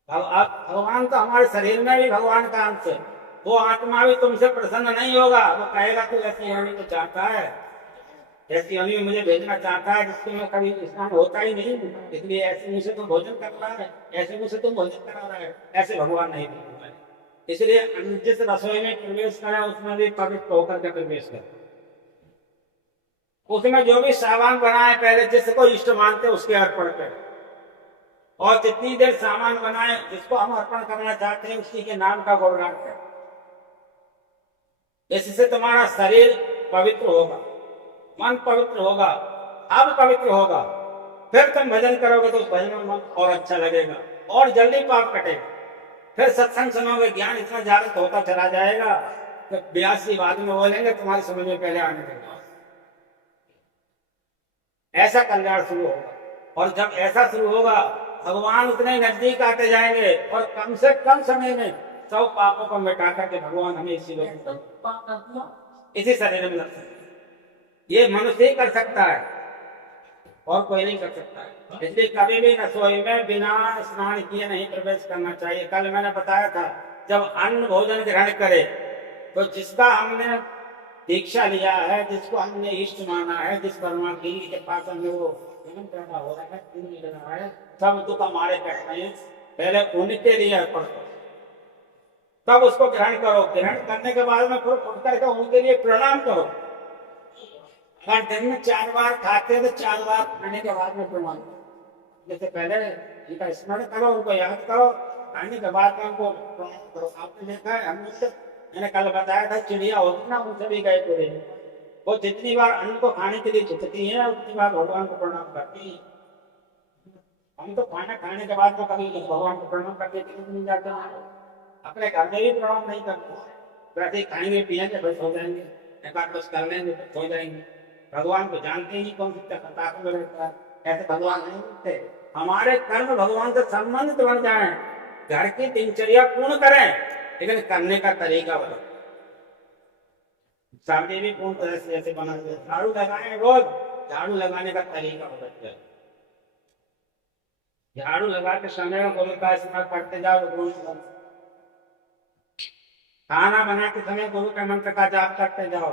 भगवान तो हमारे शरीर में भी भगवान का अंश है। वो आत्मा भी तुमसे प्रसन्न नहीं होगा, वो कहेगा तू ऐसी योनि को चाहता है, ऐसी योनि में मुझे भेजना चाहता है जिससे मैं कभी स्नान होता ही नहीं, इसलिए ऐसे मुंह से तुम भोजन कर रहा है, ऐसे मुंह से तुम भोजन करा रहा है। ऐसे भगवान नहीं होता है। इसलिए जिस रसोई में प्रवेश करें उसमें भी पवित्र होकर के प्रवेश करें। उसमें जो भी सामान बनाए पहले जिसको इष्ट मानते उसके अर्पण करें, और जितनी देर सामान बनाए जिसको हम अर्पण करना चाहते हैं उसी के नाम का गुणगान करें। इससे तुम्हारा शरीर पवित्र होगा, मन पवित्र होगा, अब पवित्र होगा। फिर तुम भजन करोगे तो उस भजन में मन और अच्छा लगेगा और जल्दी पाप कटेगा। फिर सत्संग सुनोगे, ज्ञान इतना जागृत होता चला जाएगा कि 82 बाद में बोलेंगे तुम्हारी समझ में पहले आने देगा। ऐसा कल्याण शुरू होगा। और जब ऐसा शुरू होगा भगवान उतने नजदीक आते जाएंगे, और कम से कम समय में सब पापों को मिटा करके भगवान हमें इसी शरीर में लग सकते। ये मनुष्य ही कर सकता है और कोई नहीं कर सकता है। इसलिए कभी भी रसोई में बिना स्नान किए नहीं प्रवेश करना चाहिए। कल मैंने बताया था, जब अन्न भोजन ग्रहण करे तो जिसका हमने दीक्षा लिया है, जिसको हमने इष्ट माना है, जिस परमात्मा के पास हमें वो जन्म पैदा हो रहा है, सब दुख हमारे पेट में पहले उनके लिए अर्पण करो, तब उसको ग्रहण करो। ग्रहण करने के बाद में फिर उठ करके उनके लिए प्रणाम करो। अगर दिन में 4 बार खाते हैं तो 4 बार खाने के बाद में प्रणाम करो। जैसे पहले इनका स्मरण करो, उनको याद करो, खाने के बाद में उनको प्रणाम करो। आपने देखा है, हम लोग मैंने कल बताया था चिड़िया होती ना, उनसे भी गए पूरे, वो जितनी बार अन्न को खाने के लिए झुकती है उतनी बार भगवान को प्रणाम करती है। हम तो खाना खाने के बाद तो कभी भगवान को प्रणाम करके नहीं जाते हैं, अपने घर में भी प्रणाम नहीं करते। वैसे ही खाएंगे पिएंगे बस हो जाएंगे, एक बार बस कर लेंगे तो हो जाएंगे। भगवान को जानते ही कौन सी तक में रहता है, ऐसे भगवान नहीं होते। हमारे कर्म भगवान से संबंधित बन जाए, घर की दिनचर्या पूर्ण करें, लेकिन करने का तरीका बदलो। सामने भी पूर्ण तरह से ऐसे बना दिया, झाड़ू लगाए रोज, झाड़ू लगाने का तरीका बदल जाए। झाड़ू लगाते समय गुरु का स्मरण करते जाओ, खाना बनाते समय गुरु के मंत्र का जाप करते जाओ,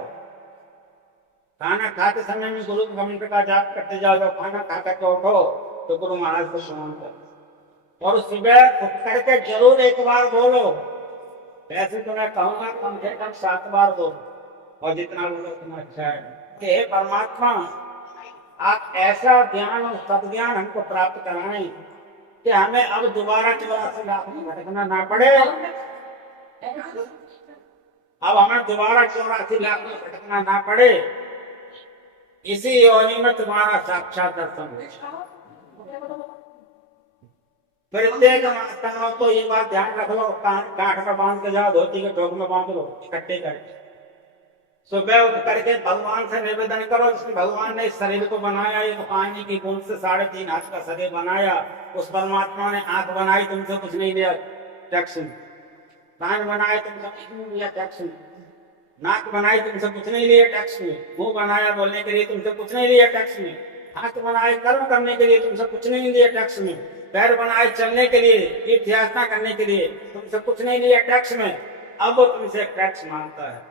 खाना खाते समय में गुरु के मंत्र का जाप करते जाओ। जब खाना खा करके उठो तो गुरु महाराज को प्रणाम करो, और सुबह उठ करके जरूर एक बार बोलो। वैसे तो मैं कहूंगा कम से कम 7 बार बोलो, और जितना बोलो उतना अच्छा है। कि हे परमात्मा, आप ऐसा ज्ञान और सद्ज्ञान हमको प्राप्त कराएं कि हमें अब दोबारा 84 लाख में भटकना ना पड़े। अब हमें दोबारा 84 लाख में भटकना ना पड़े। इसी योनि में तुम्हारा साक्षात दर्शन होगा। प्रत्येक माताओं को ये बात ध्यान रख लो, कांठ में बांध के जाओ, धोती के टोक में बांध लो इकट्ठे करके। सुबह उठ करके भगवान से निवेदन करो, जिसमें भगवान ने इस शरीर को बनाया, एक पानी की बूंद से 3.5 हाथ का शरीर बनाया। उस परमात्मा ने आंख बनाई, तुमसे कुछ नहीं लिया टैक्स में। कान बनाए, तुमसे कुछ नहीं लिया टैक्स में। नाक बनाई, तुमसे कुछ नहीं लिया टैक्स में। मुंह बनाया बोलने के लिए, तुमसे कुछ नहीं लिया टैक्स में। हाथ बनाए कर्म करने के लिए, तुमसे कुछ नहीं लिया टैक्स में। पैर बनाए चलने के लिए, तीर्थ यात्रा करने के लिए, तुमसे कुछ नहीं लिया टैक्स में। अब वो तुमसे टैक्स मांगता है,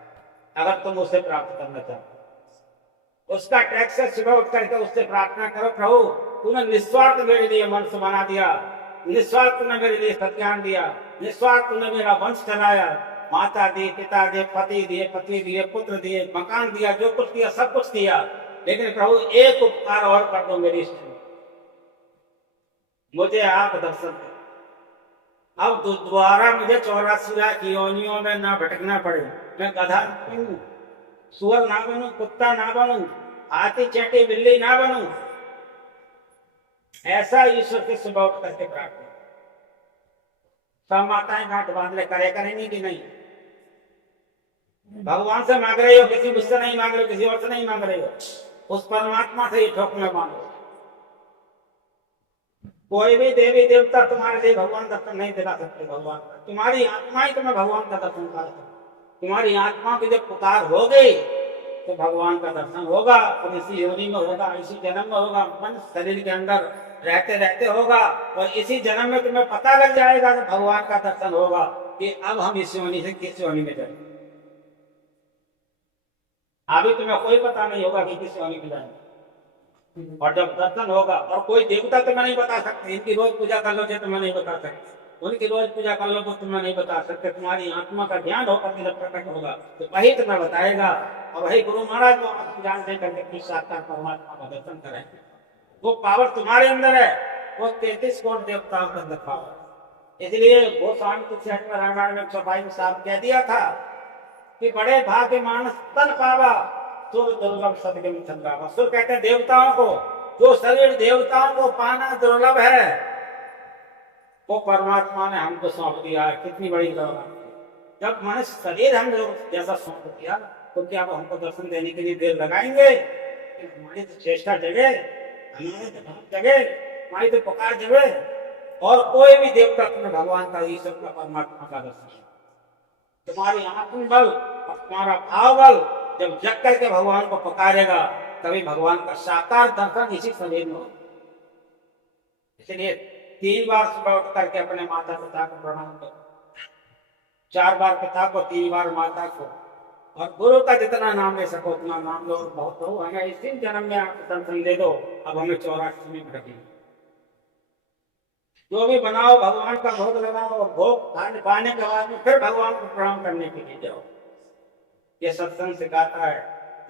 अगर तुम उसे प्राप्त करना चाहते। उसका टैक्स है, सुबह उठ करके उससे प्रार्थना करो, प्रभु तूने निस्वार्थ मेरे लिए मनुष्य बना दिया, निस्वार्थ तूने मेरे लिए सत्यान दिया, निस्वार्थ तूने मेरा वंश चलाया, माता दी, पिता दिए, पति दिए, पत्नी दिए, पुत्र दिए, मकान दिया, जो कुछ दिया सब कुछ दिया। लेकिन प्रभु एक उपकार और कर दो मेरी स्त्री, मुझे आप दर्शन दो। अब दोबारा मुझे 84 लाख योनियों में ना भटकना पड़े। मैं गधा ना बनूं, सुअर ना बनूं, कुत्ता ना बनूं, हाथी चेटी बिल्ली ना बनूं। ऐसा ईश्वर के सुबह उठ करके प्रार्थना। सब माताएं गांठ बांध ले करेंगी कि नहीं? भगवान से मांग रहे हो, किसी मुझसे नहीं मांग रहे हो, किसी और से नहीं मांग रहे हो, उस परमात्मा से ये ठोक में मांगो। कोई भी देवी देवता तुम्हारे लिए भगवान दर्शन नहीं दिला सकते। भगवान तुम्हारी आत्मा ही तुम्हें भगवान का दर्शन करा सकती। तुम्हारी आत्मा की जब पुकार हो गई तो भगवान का दर्शन होगा, और इसी योनि में होगा, इसी जन्म में होगा, मन शरीर के अंदर रहते रहते होगा। और इसी जन्म में तुम्हें पता लग जाएगा कि भगवान का दर्शन होगा कि अब हम इस योनि से किस योनि में जाएंगे। अभी तुम्हें कोई पता नहीं होगा कि किस योनि में जाएंगे। और जब दर्शन होगा, और कोई देवता तुम्हें नहीं बता सकते, इनकी रोज पूजा कर लो जो तुम्हें नहीं बता सकते, उनकी रोज पूजा कर लो तो तुम्हें नहीं बता सकते। तुम्हारी आत्मा का ज्ञान होकर के जब प्रकट होगा तो वही तुम्हें बताएगा। और वही गुरु महाराज को आपको ज्ञान दे करके साक्षात परमात्मा का दर्शन करेंगे। वो पावर तुम्हारे अंदर है, वो 33 करोड़ देवताओं के अंदर पावर। इसलिए गोस्वामी तुलसीदास रामायण में 122 में साफ कह दिया था कि बड़े भाग्य मानस तन पावा, सुर दुर्लभ सदगम चंद्रावा। सुर कहते हैं देवताओं को, जो शरीर देवताओं को पाना दुर्लभ है, वो परमात्मा ने हमको सौंप दिया है। कितनी बड़ी बात। जब मनुष्य शरीर हम लोग जैसा सौंप दिया तो क्या वो हमको दर्शन देने के लिए देर लगाएंगे? हमारी तो चेष्टा जगे, हमारे तो भाव जगे, हमारी तो पुकार जगे। और कोई भी देवता तुम्हें भगवान का, ईश्वर का, परमात्मा का दर्शन, तुम्हारी आत्म बल और तुम्हारा भाव बल जब जग करके भगवान को पुकारेगा तभी भगवान का साकार दर्शन इसी शरीर में हो। इसलिए 3 बार सुबह उठ करके अपने माता पिता को प्रणाम करो, 4 बार पिता को, 3 बार माता को, और गुरु का जितना नाम ले सको उतना नाम लो। बहुत हो हमें इसी जन्म में आप दर्शन दे दो, अब हमें 84 में भटकेंगे। जो भी बनाओ भगवान का भोग लगाओ, और भोग पाने के बाद में फिर भगवान को प्रणाम करने के लिए जाओ। ये सत्संग सिखाता है।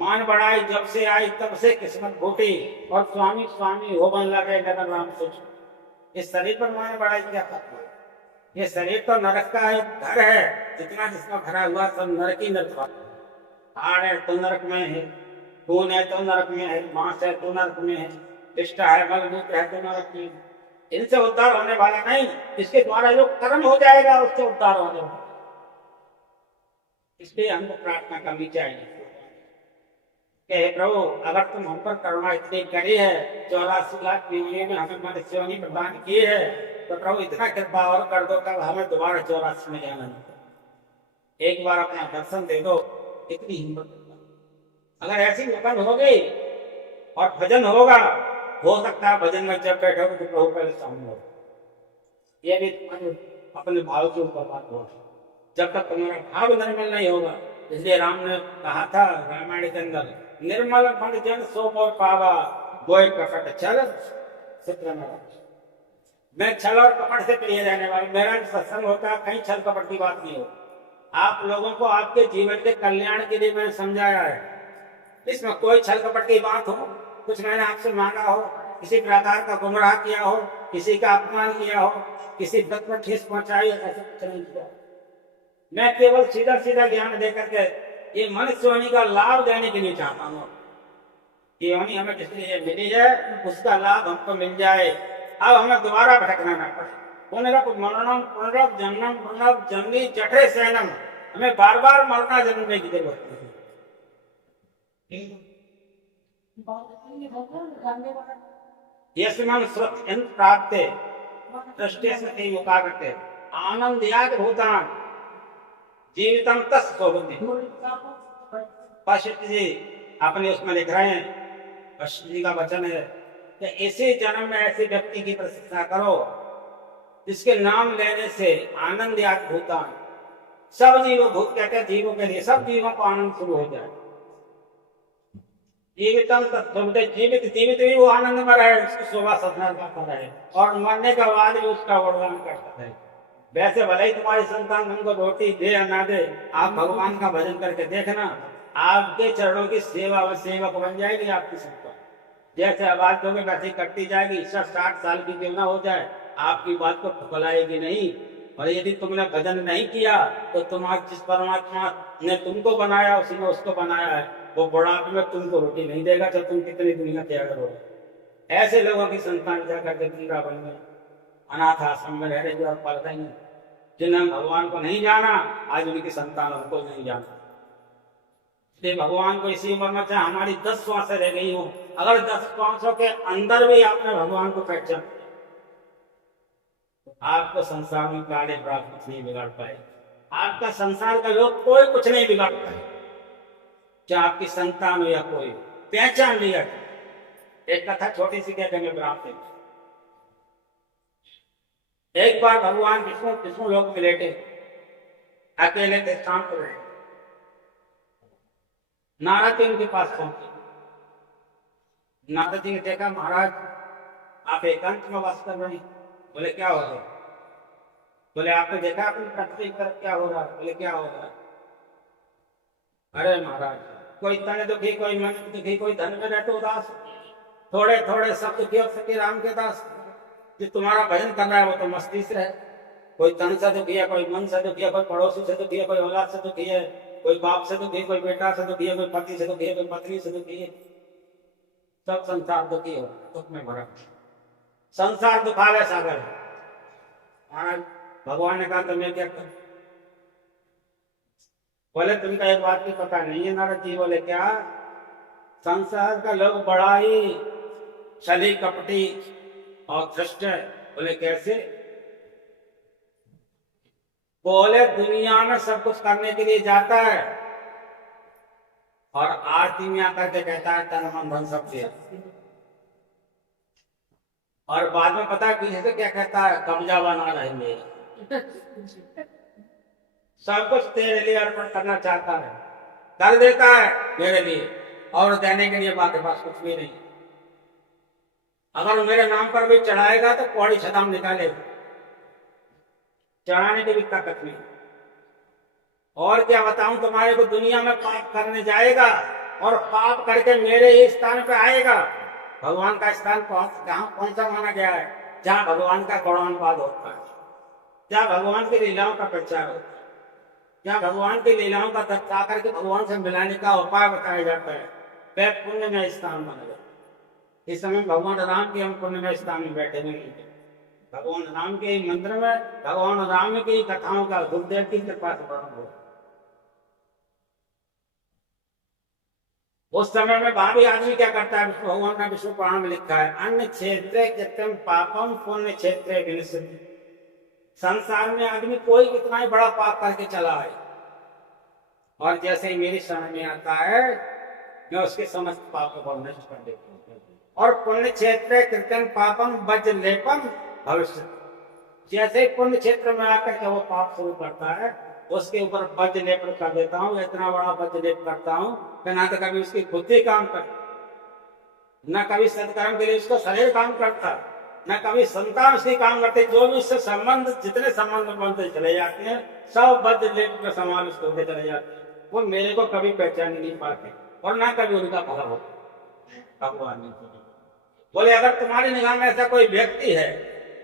मान बढ़ाई जब से आई तब से किस्मत फूटी, और स्वामी स्वामी हो बन लगे नगर राम सोच। इस शरीर पर मान बढ़ाई क्या खत्म? ये शरीर तो नरक का एक घर है, जितना जिसमें भरा हुआ सब नरक ही नरक। हाड़ है तो नरक में है, खून है तो नरक में है, मांस है तो नरक में है, इष्ट है मलमूत्र है तो नरक में है। इनसे उद्धार होने वाला नहीं, इसके द्वारा जो कर्म हो जाएगा उससे उद्धार होने वाला। इसलिए हमको प्रार्थना करनी चाहिए कि प्रभु अगर तुम हम पर करुणा इतनी करी है, 84 लाख योनियों में हमें मनुष्य योनि प्रदान की है, तो प्रभु इतना कृपा और कर दो कब हमें दोबारा 84 में जाना नहीं। एक बार अपना दर्शन दे दो, इतनी हिम्मत। अगर ऐसी लगन हो गई और भजन होगा, हो सकता है भजन में जब बैठोगे तो प्रभु पहले सामने हो। ये भी अपने भाव के ऊपर बात हो, जब तक तुम्हारा भाव निर्मल नहीं होगा। इसलिए राम ने कहा था रामायण के अंदर, निर्मल मन जन सो मोर पावा, बोय कपट छल चित्र में। मैं छल और कपट से प्रिय रहने वाला, मेरा सत्संग होता है कहीं छल कपट की बात नहीं हो। आप लोगों को आपके जीवन के कल्याण के लिए मैंने समझाया है, इसमें कोई छल कपट की बात हो, कुछ मैंने आपसे मांगा हो, किसी प्रकार का गुमराह किया हो, किसी का अपमान किया हो, किसी व्रत में ठेस पहुंचाई, ऐसा कुछ नहीं किया। मैं केवल सीधा सीधा ज्ञान देकर के ये मनुष्य योनि का लाभ देने के लिए चाहता हूँ ये योनि हमें जिस लिए मिली है उसका लाभ हमको मिल जाए, अब हमें दोबारा भटकना ना पड़े। पुनरपि पुनरप जन्म पुनरप जन्मी जठरे शयनम, हमें बार बार मरना जन्मने की जरूरत नहीं। यस्मिन् श्रुत्यं प्राप्ते दृष्टे सति मुखाग्रते आनंदयात् भूतान जीवितम तस्वभूति। पश्चिम जी अपने उसमें लिख रहे हैं, पश्चिम जी का वचन है कि इसी जन्म में ऐसे व्यक्ति की प्रशंसा करो जिसके नाम लेने से आनंदयात् भूतान, सब जीवों, भूत कहते हैं जीवों के लिए, सब जीवों को आनंद शुरू हो जाए। जीवितम तत्वते, जीवित जीवित भी वो आनंद में रहे, उसकी शोभा सदना करता रहे और मरने का बाद भी उसका वर्णन करता रहे। वैसे भले ही तुम्हारी संतान तुमको रोटी दे या ना दे, आप भगवान का भजन करके देखना, आपके चरणों की सेवा व सेवक बन जाएगी आपकी संतान। जैसे आवाज दोगे वैसे ही कटती जाएगी, 60 साल की क्यों ना हो जाए, आपकी बात को ठुकराएगी नहीं। और यदि तुमने भजन नहीं किया तो तुम्हारा जिस परमात्मा ने तुमको बनाया उसी ने उसको बनाया है, वो बुढ़ापे में तुमको रोटी नहीं देगा तो तुम कितनी दुनिया त्याग करोगे। ऐसे लोगों की संतान जाकर के वृंदावन में अनाथ आश्रम में रह रही और पढ़ रही है, जिन्होंने भगवान को नहीं जाना, आज उनकी संतान हमको नहीं जाना। इसलिए भगवान को इसी उम्र में चाहे हमारी 10 श्वासें रह गई हो, अगर 10 श्वासों के अंदर भी आपने भगवान को पहचान, आपको संसार में काले प्राप्त कुछ नहीं बिगाड़ पाए। आपका संसार का लोग कोई कुछ नहीं बिगाड़ पाए, चाहे आपकी संतान हो या कोई, पहचान लिया। एक कथा छोटी सी कह देंगे ब्राह्मण। एक बार भगवान विष्णु लोग मिले थे, अकेले थे, शाम को रहे। नारद जी उनके पास पहुंचे। नारद जी ने देखा, महाराज आप एकांत में वास कर रहे हैं। बोले क्या हो रहा? बोले आपने देखा अपनी पृथ्वी पर क्या हो रहा? बोले क्या हो रहा? अरे महाराज, कोई तन दुखी, कोई मन दुखी, कोई धन में रहते उदास, थोड़े थोड़े सब दुखी और सखी राम के दास। जो तुम्हारा भजन कर रहा है वो तो मस्ती से है। कोई तन से दुखी है, कोई मन से दुखी है, कोई पड़ोसी से दुखी है, कोई औलाद से दुखी है, कोई बाप से दुखी, कोई बेटा से दुखी है, कोई पति से दुखी है, कोई पत्नी से दुखी है। सब संसार दुखी हो, दुख में भरा। संसार दुखालय सागर है। महाराज भगवान ने कहा तुम्हें क्या कर? बोले तुमको एक बात की पता नहीं है नारद जी? बोले क्या? संसार का लोग बड़ा ही छली कपटी और धृष्ट है। बोले कैसे? बोले दुनिया में सब कुछ करने के लिए जाता है और आरती में आकर के कहता है तन मन धन सब दिया, और बाद में पता है पीछे से क्या कहता है? कब्जा बना रहेंगे। सब कुछ तेरे लिए अर्पण करना चाहता है, कर देता है मेरे लिए, और देने के लिए बाकी पास कुछ भी नहीं। अगर मेरे नाम पर भी चढ़ाएगा तो पौड़ी छदाम निकालेगा, चढ़ाने की भी ताकत नहीं। और क्या बताऊं तुम्हारे को, दुनिया में पाप करने जाएगा और पाप करके मेरे ही स्थान पे आएगा। भगवान का स्थान कौन सा माना गया है? जहाँ भगवान का गौरवानुवाद होता है, जहाँ भगवान की लीलाओं का प्रचार होता है, जहाँ भगवान की लीलाओं का दर्शा करके भगवान से मिलाने का उपाय बताया जाता है, वह पुण्य में स्थान माना जाता है। इस समय भगवान राम के हम पुण्य में स्थान में बैठे नहीं हैं। भगवान राम के मंदिर में भगवान राम की कथाओं का गुरुदेव की कृपा से वर्णन हो। उस समय में भावी आदमी क्या करता है? भगवान का विष्णु पुराण में लिखा है, अन्य क्षेत्रे कृत्यम पापम पुण्य क्षेत्रे विनश्यति। संसार में आदमी कोई कितना ही बड़ा पाप करके चला है, और जैसे ही मेरी शरण में आता है मैं उसके समस्त पापों को नष्ट कर देता हूँ। और पुण्य क्षेत्र कृत्यम पापम वज्र लेपम भविष्य, जैसे ही पुण्य क्षेत्र में आकर के वो पाप शुरू करता है उसके ऊपर वज्र लेपन कर देता हूँ। इतना बड़ा वज्र लेप करता हूँ कि ना तो कभी उसकी बुद्धि काम करती, न कभी सत्कर्म के लिए उसका शरीर काम करता, न कभी संतान उसकी काम करते। जो भी उससे संबंध, जितने संबंध बनते चले जाते हैं सब वज्र लेप के समान उसको होते चले जाते हैं। वो मेरे को कभी पहचान नहीं पाते और ना कभी उनका भला होता। भगवान ने बोले अगर तुम्हारी निगाह में ऐसा कोई व्यक्ति है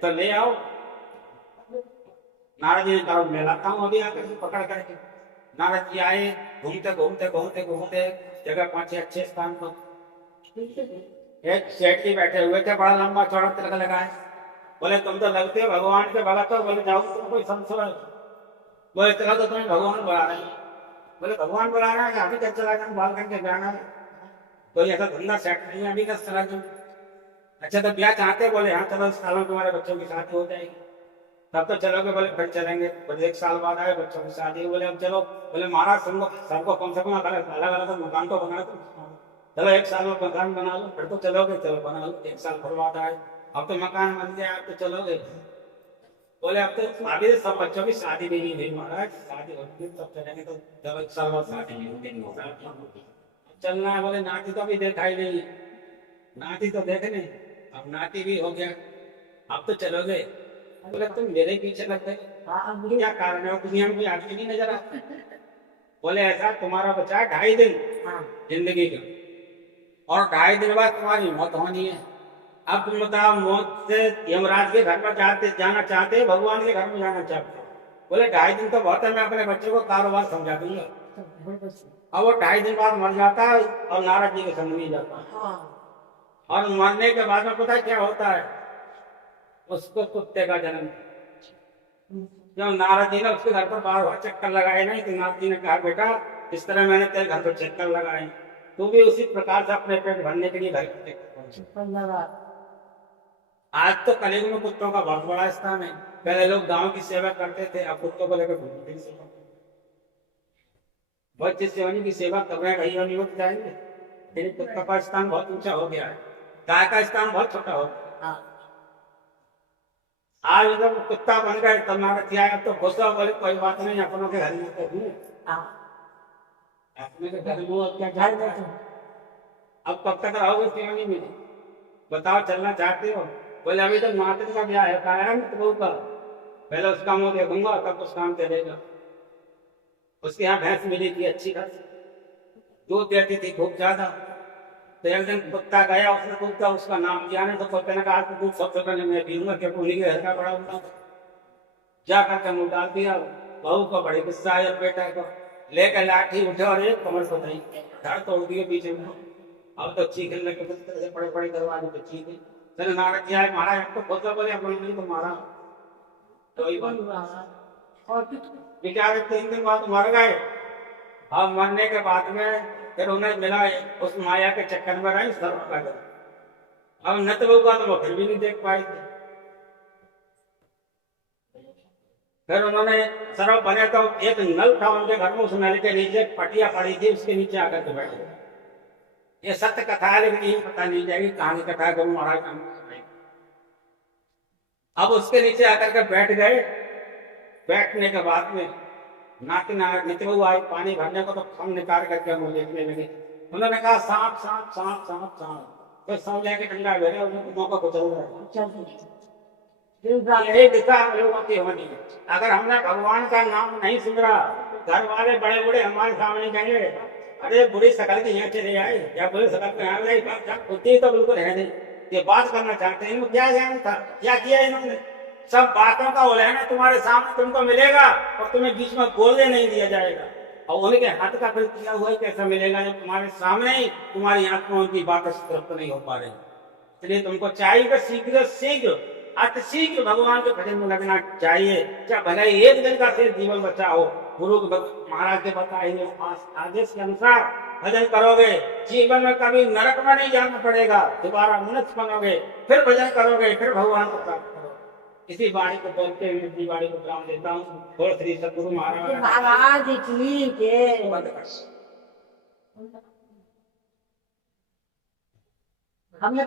तो ले आओ। नारद जी ने मैं लाता हूँ अभी आकर के पकड़ करके। नारद जी आए, घूमते घूमते घूमते घूमते जगह पहुंचे अच्छे स्थान पर। एक सेठ जी बैठे हुए थे, बड़ा लंबा चौड़ा तिलक लगाए। बोले तुम तो लगते हो भगवान के भगत हो। बोले जाओ तुम कोई संत हो। बोले चलो तो तुम्हें भगवान बुला रहे हैं। बोले भगवान बुला रहा है, अभी तक चला जाऊँ बाल करके जाना है, कोई ऐसा धंधा सेट नहीं है, अभी तक चला जाऊँ। अच्छा तो ब्याह चाहते? बोले हाँ चलो, इस साल में तुम्हारे बच्चों की शादी हो जाएगी। तब तो चलोगे? बोले फिर चलेंगे। बोले 1 साल बाद आए, बच्चों की शादी। बोले अब चलो। बोले महाराज सबको कम से कम अलग अलग मकान तो बना दो। चलो 1 साल में मकान बना लो, फिर तो चलोगे? चलो बना लो। 1 साल फिर बाद आए, अब तो मकान बन गया, अब तो चलोगे? बोले अब तो अभी सब बच्चों की शादी भी नहीं हुई महाराज, शादी होगी तब चलेंगे। तो जब 1 साल बाद शादी नहीं होगी, चलना है। बोले नाती तो अभी दिखाई नहीं, नाती तो देखने, अब नाती भी हो गया, अब तो चलोगे? बोले तुम मेरे ही पीछे लग गए, क्या कारण है? दुनिया में कोई आदमी नहीं नजर आता? बोले ऐसा, तुम्हारा बचा 2.5 दिन जिंदगी का, और 2.5 दिन बाद तुम्हारी मौत होनी है। अब तुम बताओ, मौत से यमराज के घर में जाना चाहते हो, भगवान के घर में जाना चाहते हो? बोले 2.5 दिन तो बहुत है, मैं अपने बच्चे को कारोबार समझा दूंगा। अब वो 2.5 दिन बाद मर जाता है और नारद जी के संग नहीं जाता है। और मरने के बाद में पता है क्या होता है? उसको कुत्ते का जन्म। जब नारद जी ने उसके घर पर बार चक्कर लगाए नहीं, तो नारद जी ने कहा बेटा इस तरह मैंने तेरे घर पर चक्कर लगाए, तू भी उसी प्रकार से अपने पेट भरने के लिए घर पर चक्कर लगा। आज तो कलयुग में कुत्तों का बहुत बड़ा स्थान है। पहले लोग गांव की सेवा करते थे, अब कुत्तों को लेकर घूमते हैं सेवा। बहुत जिस सेवनी की सेवा कर रहे हैं भाई, नहीं होते जाएंगे। लेकिन कुत्ता का स्थान बहुत ऊंचा हो गया है, गाय का स्थान बहुत छोटा हो गया। आज जब कुत्ता बन गए तब नारद जी आए, तो गुस्सा बोले कोई बात नहीं, अपनों के घर में तो हूँ, अपने के घर में क्या जाए नहीं। अब कब तक रहोगे सेवनी में? बताओ चलना चाहते हो? बोले अभी तो नाटक का ब्याह है, कहा है तो का पहले उसका मुंह देखूंगा तब उस काम चलेगा। उसके यहाँ भैंस मिली थी अच्छी खासी, दूध देती थी खूब ज्यादा। तो एक दिन कुत्ता गया, उसने दूध का उसका नाम दिया नहीं, तो कुत्ते ने कहा दूध सबसे पहले मैं पीऊंगा, क्योंकि उन्हीं के घर का बड़ा होता। जा करके मुंह डाल दिया। बहू को बड़ी गुस्सा आया, बेटा को लेकर लाठी उठे और एक कमर को नहीं धड़ तोड़ दिए पीछे में। अब तो चीखने लगे, से बड़े बड़े दरवाजे पे चीखे। फिर नारद जी आए, महाराज अब तो खुद बोले अपने नहीं तो मारा तो और बेचारे 3 दिन बाद मर गए। अब मरने के बाद में फिर उन्हें मिला उस माया के चक्कर में रही सर्व का। अब नत लोग तो वो फिर भी नहीं देख पाए थे। फिर उन्होंने सर्व बने तो एक नल था उनके घर में, उस नल के नीचे पटिया पड़ी थी, उसके नीचे आकर के बैठे। ये सत्य कथा है, लेकिन ये पता नहीं जाएगी कहानी कथा गुरु महाराज का। अब उसके नीचे आकर के बैठ गए। बैठने के बाद में नाती निकल आए पानी भरने को, तो हम निकाल करके हम देखने लगे। उन्होंने कहा सांप सांप सांप सांप सांप। तो सांप लेके डंडा भेजे, मौका कुचल रहा। यही दिशा हम लोगों की होनी है। अगर हमने भगवान का नाम नहीं सुन रहा, घर वाले बड़े बड़े हमारे सामने कहेंगे अरे बुरी शकल की यहाँ चले आए, या बुरी शकल के यहाँ गए, बुद्धि तो बिल्कुल है नहीं। ये बात करना चाहते हैं, इनको क्या ज्ञान था, क्या किया इन्होंने? सब बातों का उलहना तुम्हारे सामने तुमको मिलेगा और तुम्हें बीच में बोलने नहीं दिया जाएगा। और उनके हाथ का फिर किया हुआ कैसा मिलेगा जब तुम्हारे सामने ही तुम्हारी आंखों उनकी बातें तृप्त नहीं हो पा रही। इसलिए तुमको चाहिए कि शीघ्र शीघ्र अतिशीघ्र भगवान के भजन में लगना चाहिए। क्या भले 1 दिन का शेष जीवन बचा हो, गुरु महाराज के बताए आदेश के अनुसार भजन करोगे, जीवन में कभी नरक में नहीं जाना पड़ेगा, दोबारा मनुष्य बनोगे, फिर भजन करोगे, फिर भगवान को प्राप्त करोगे। इसी वाणी को बोलते हुए अपनी वाणी को विराम देता हूँ। और श्री सद्गुरु महाराज की जय। हमने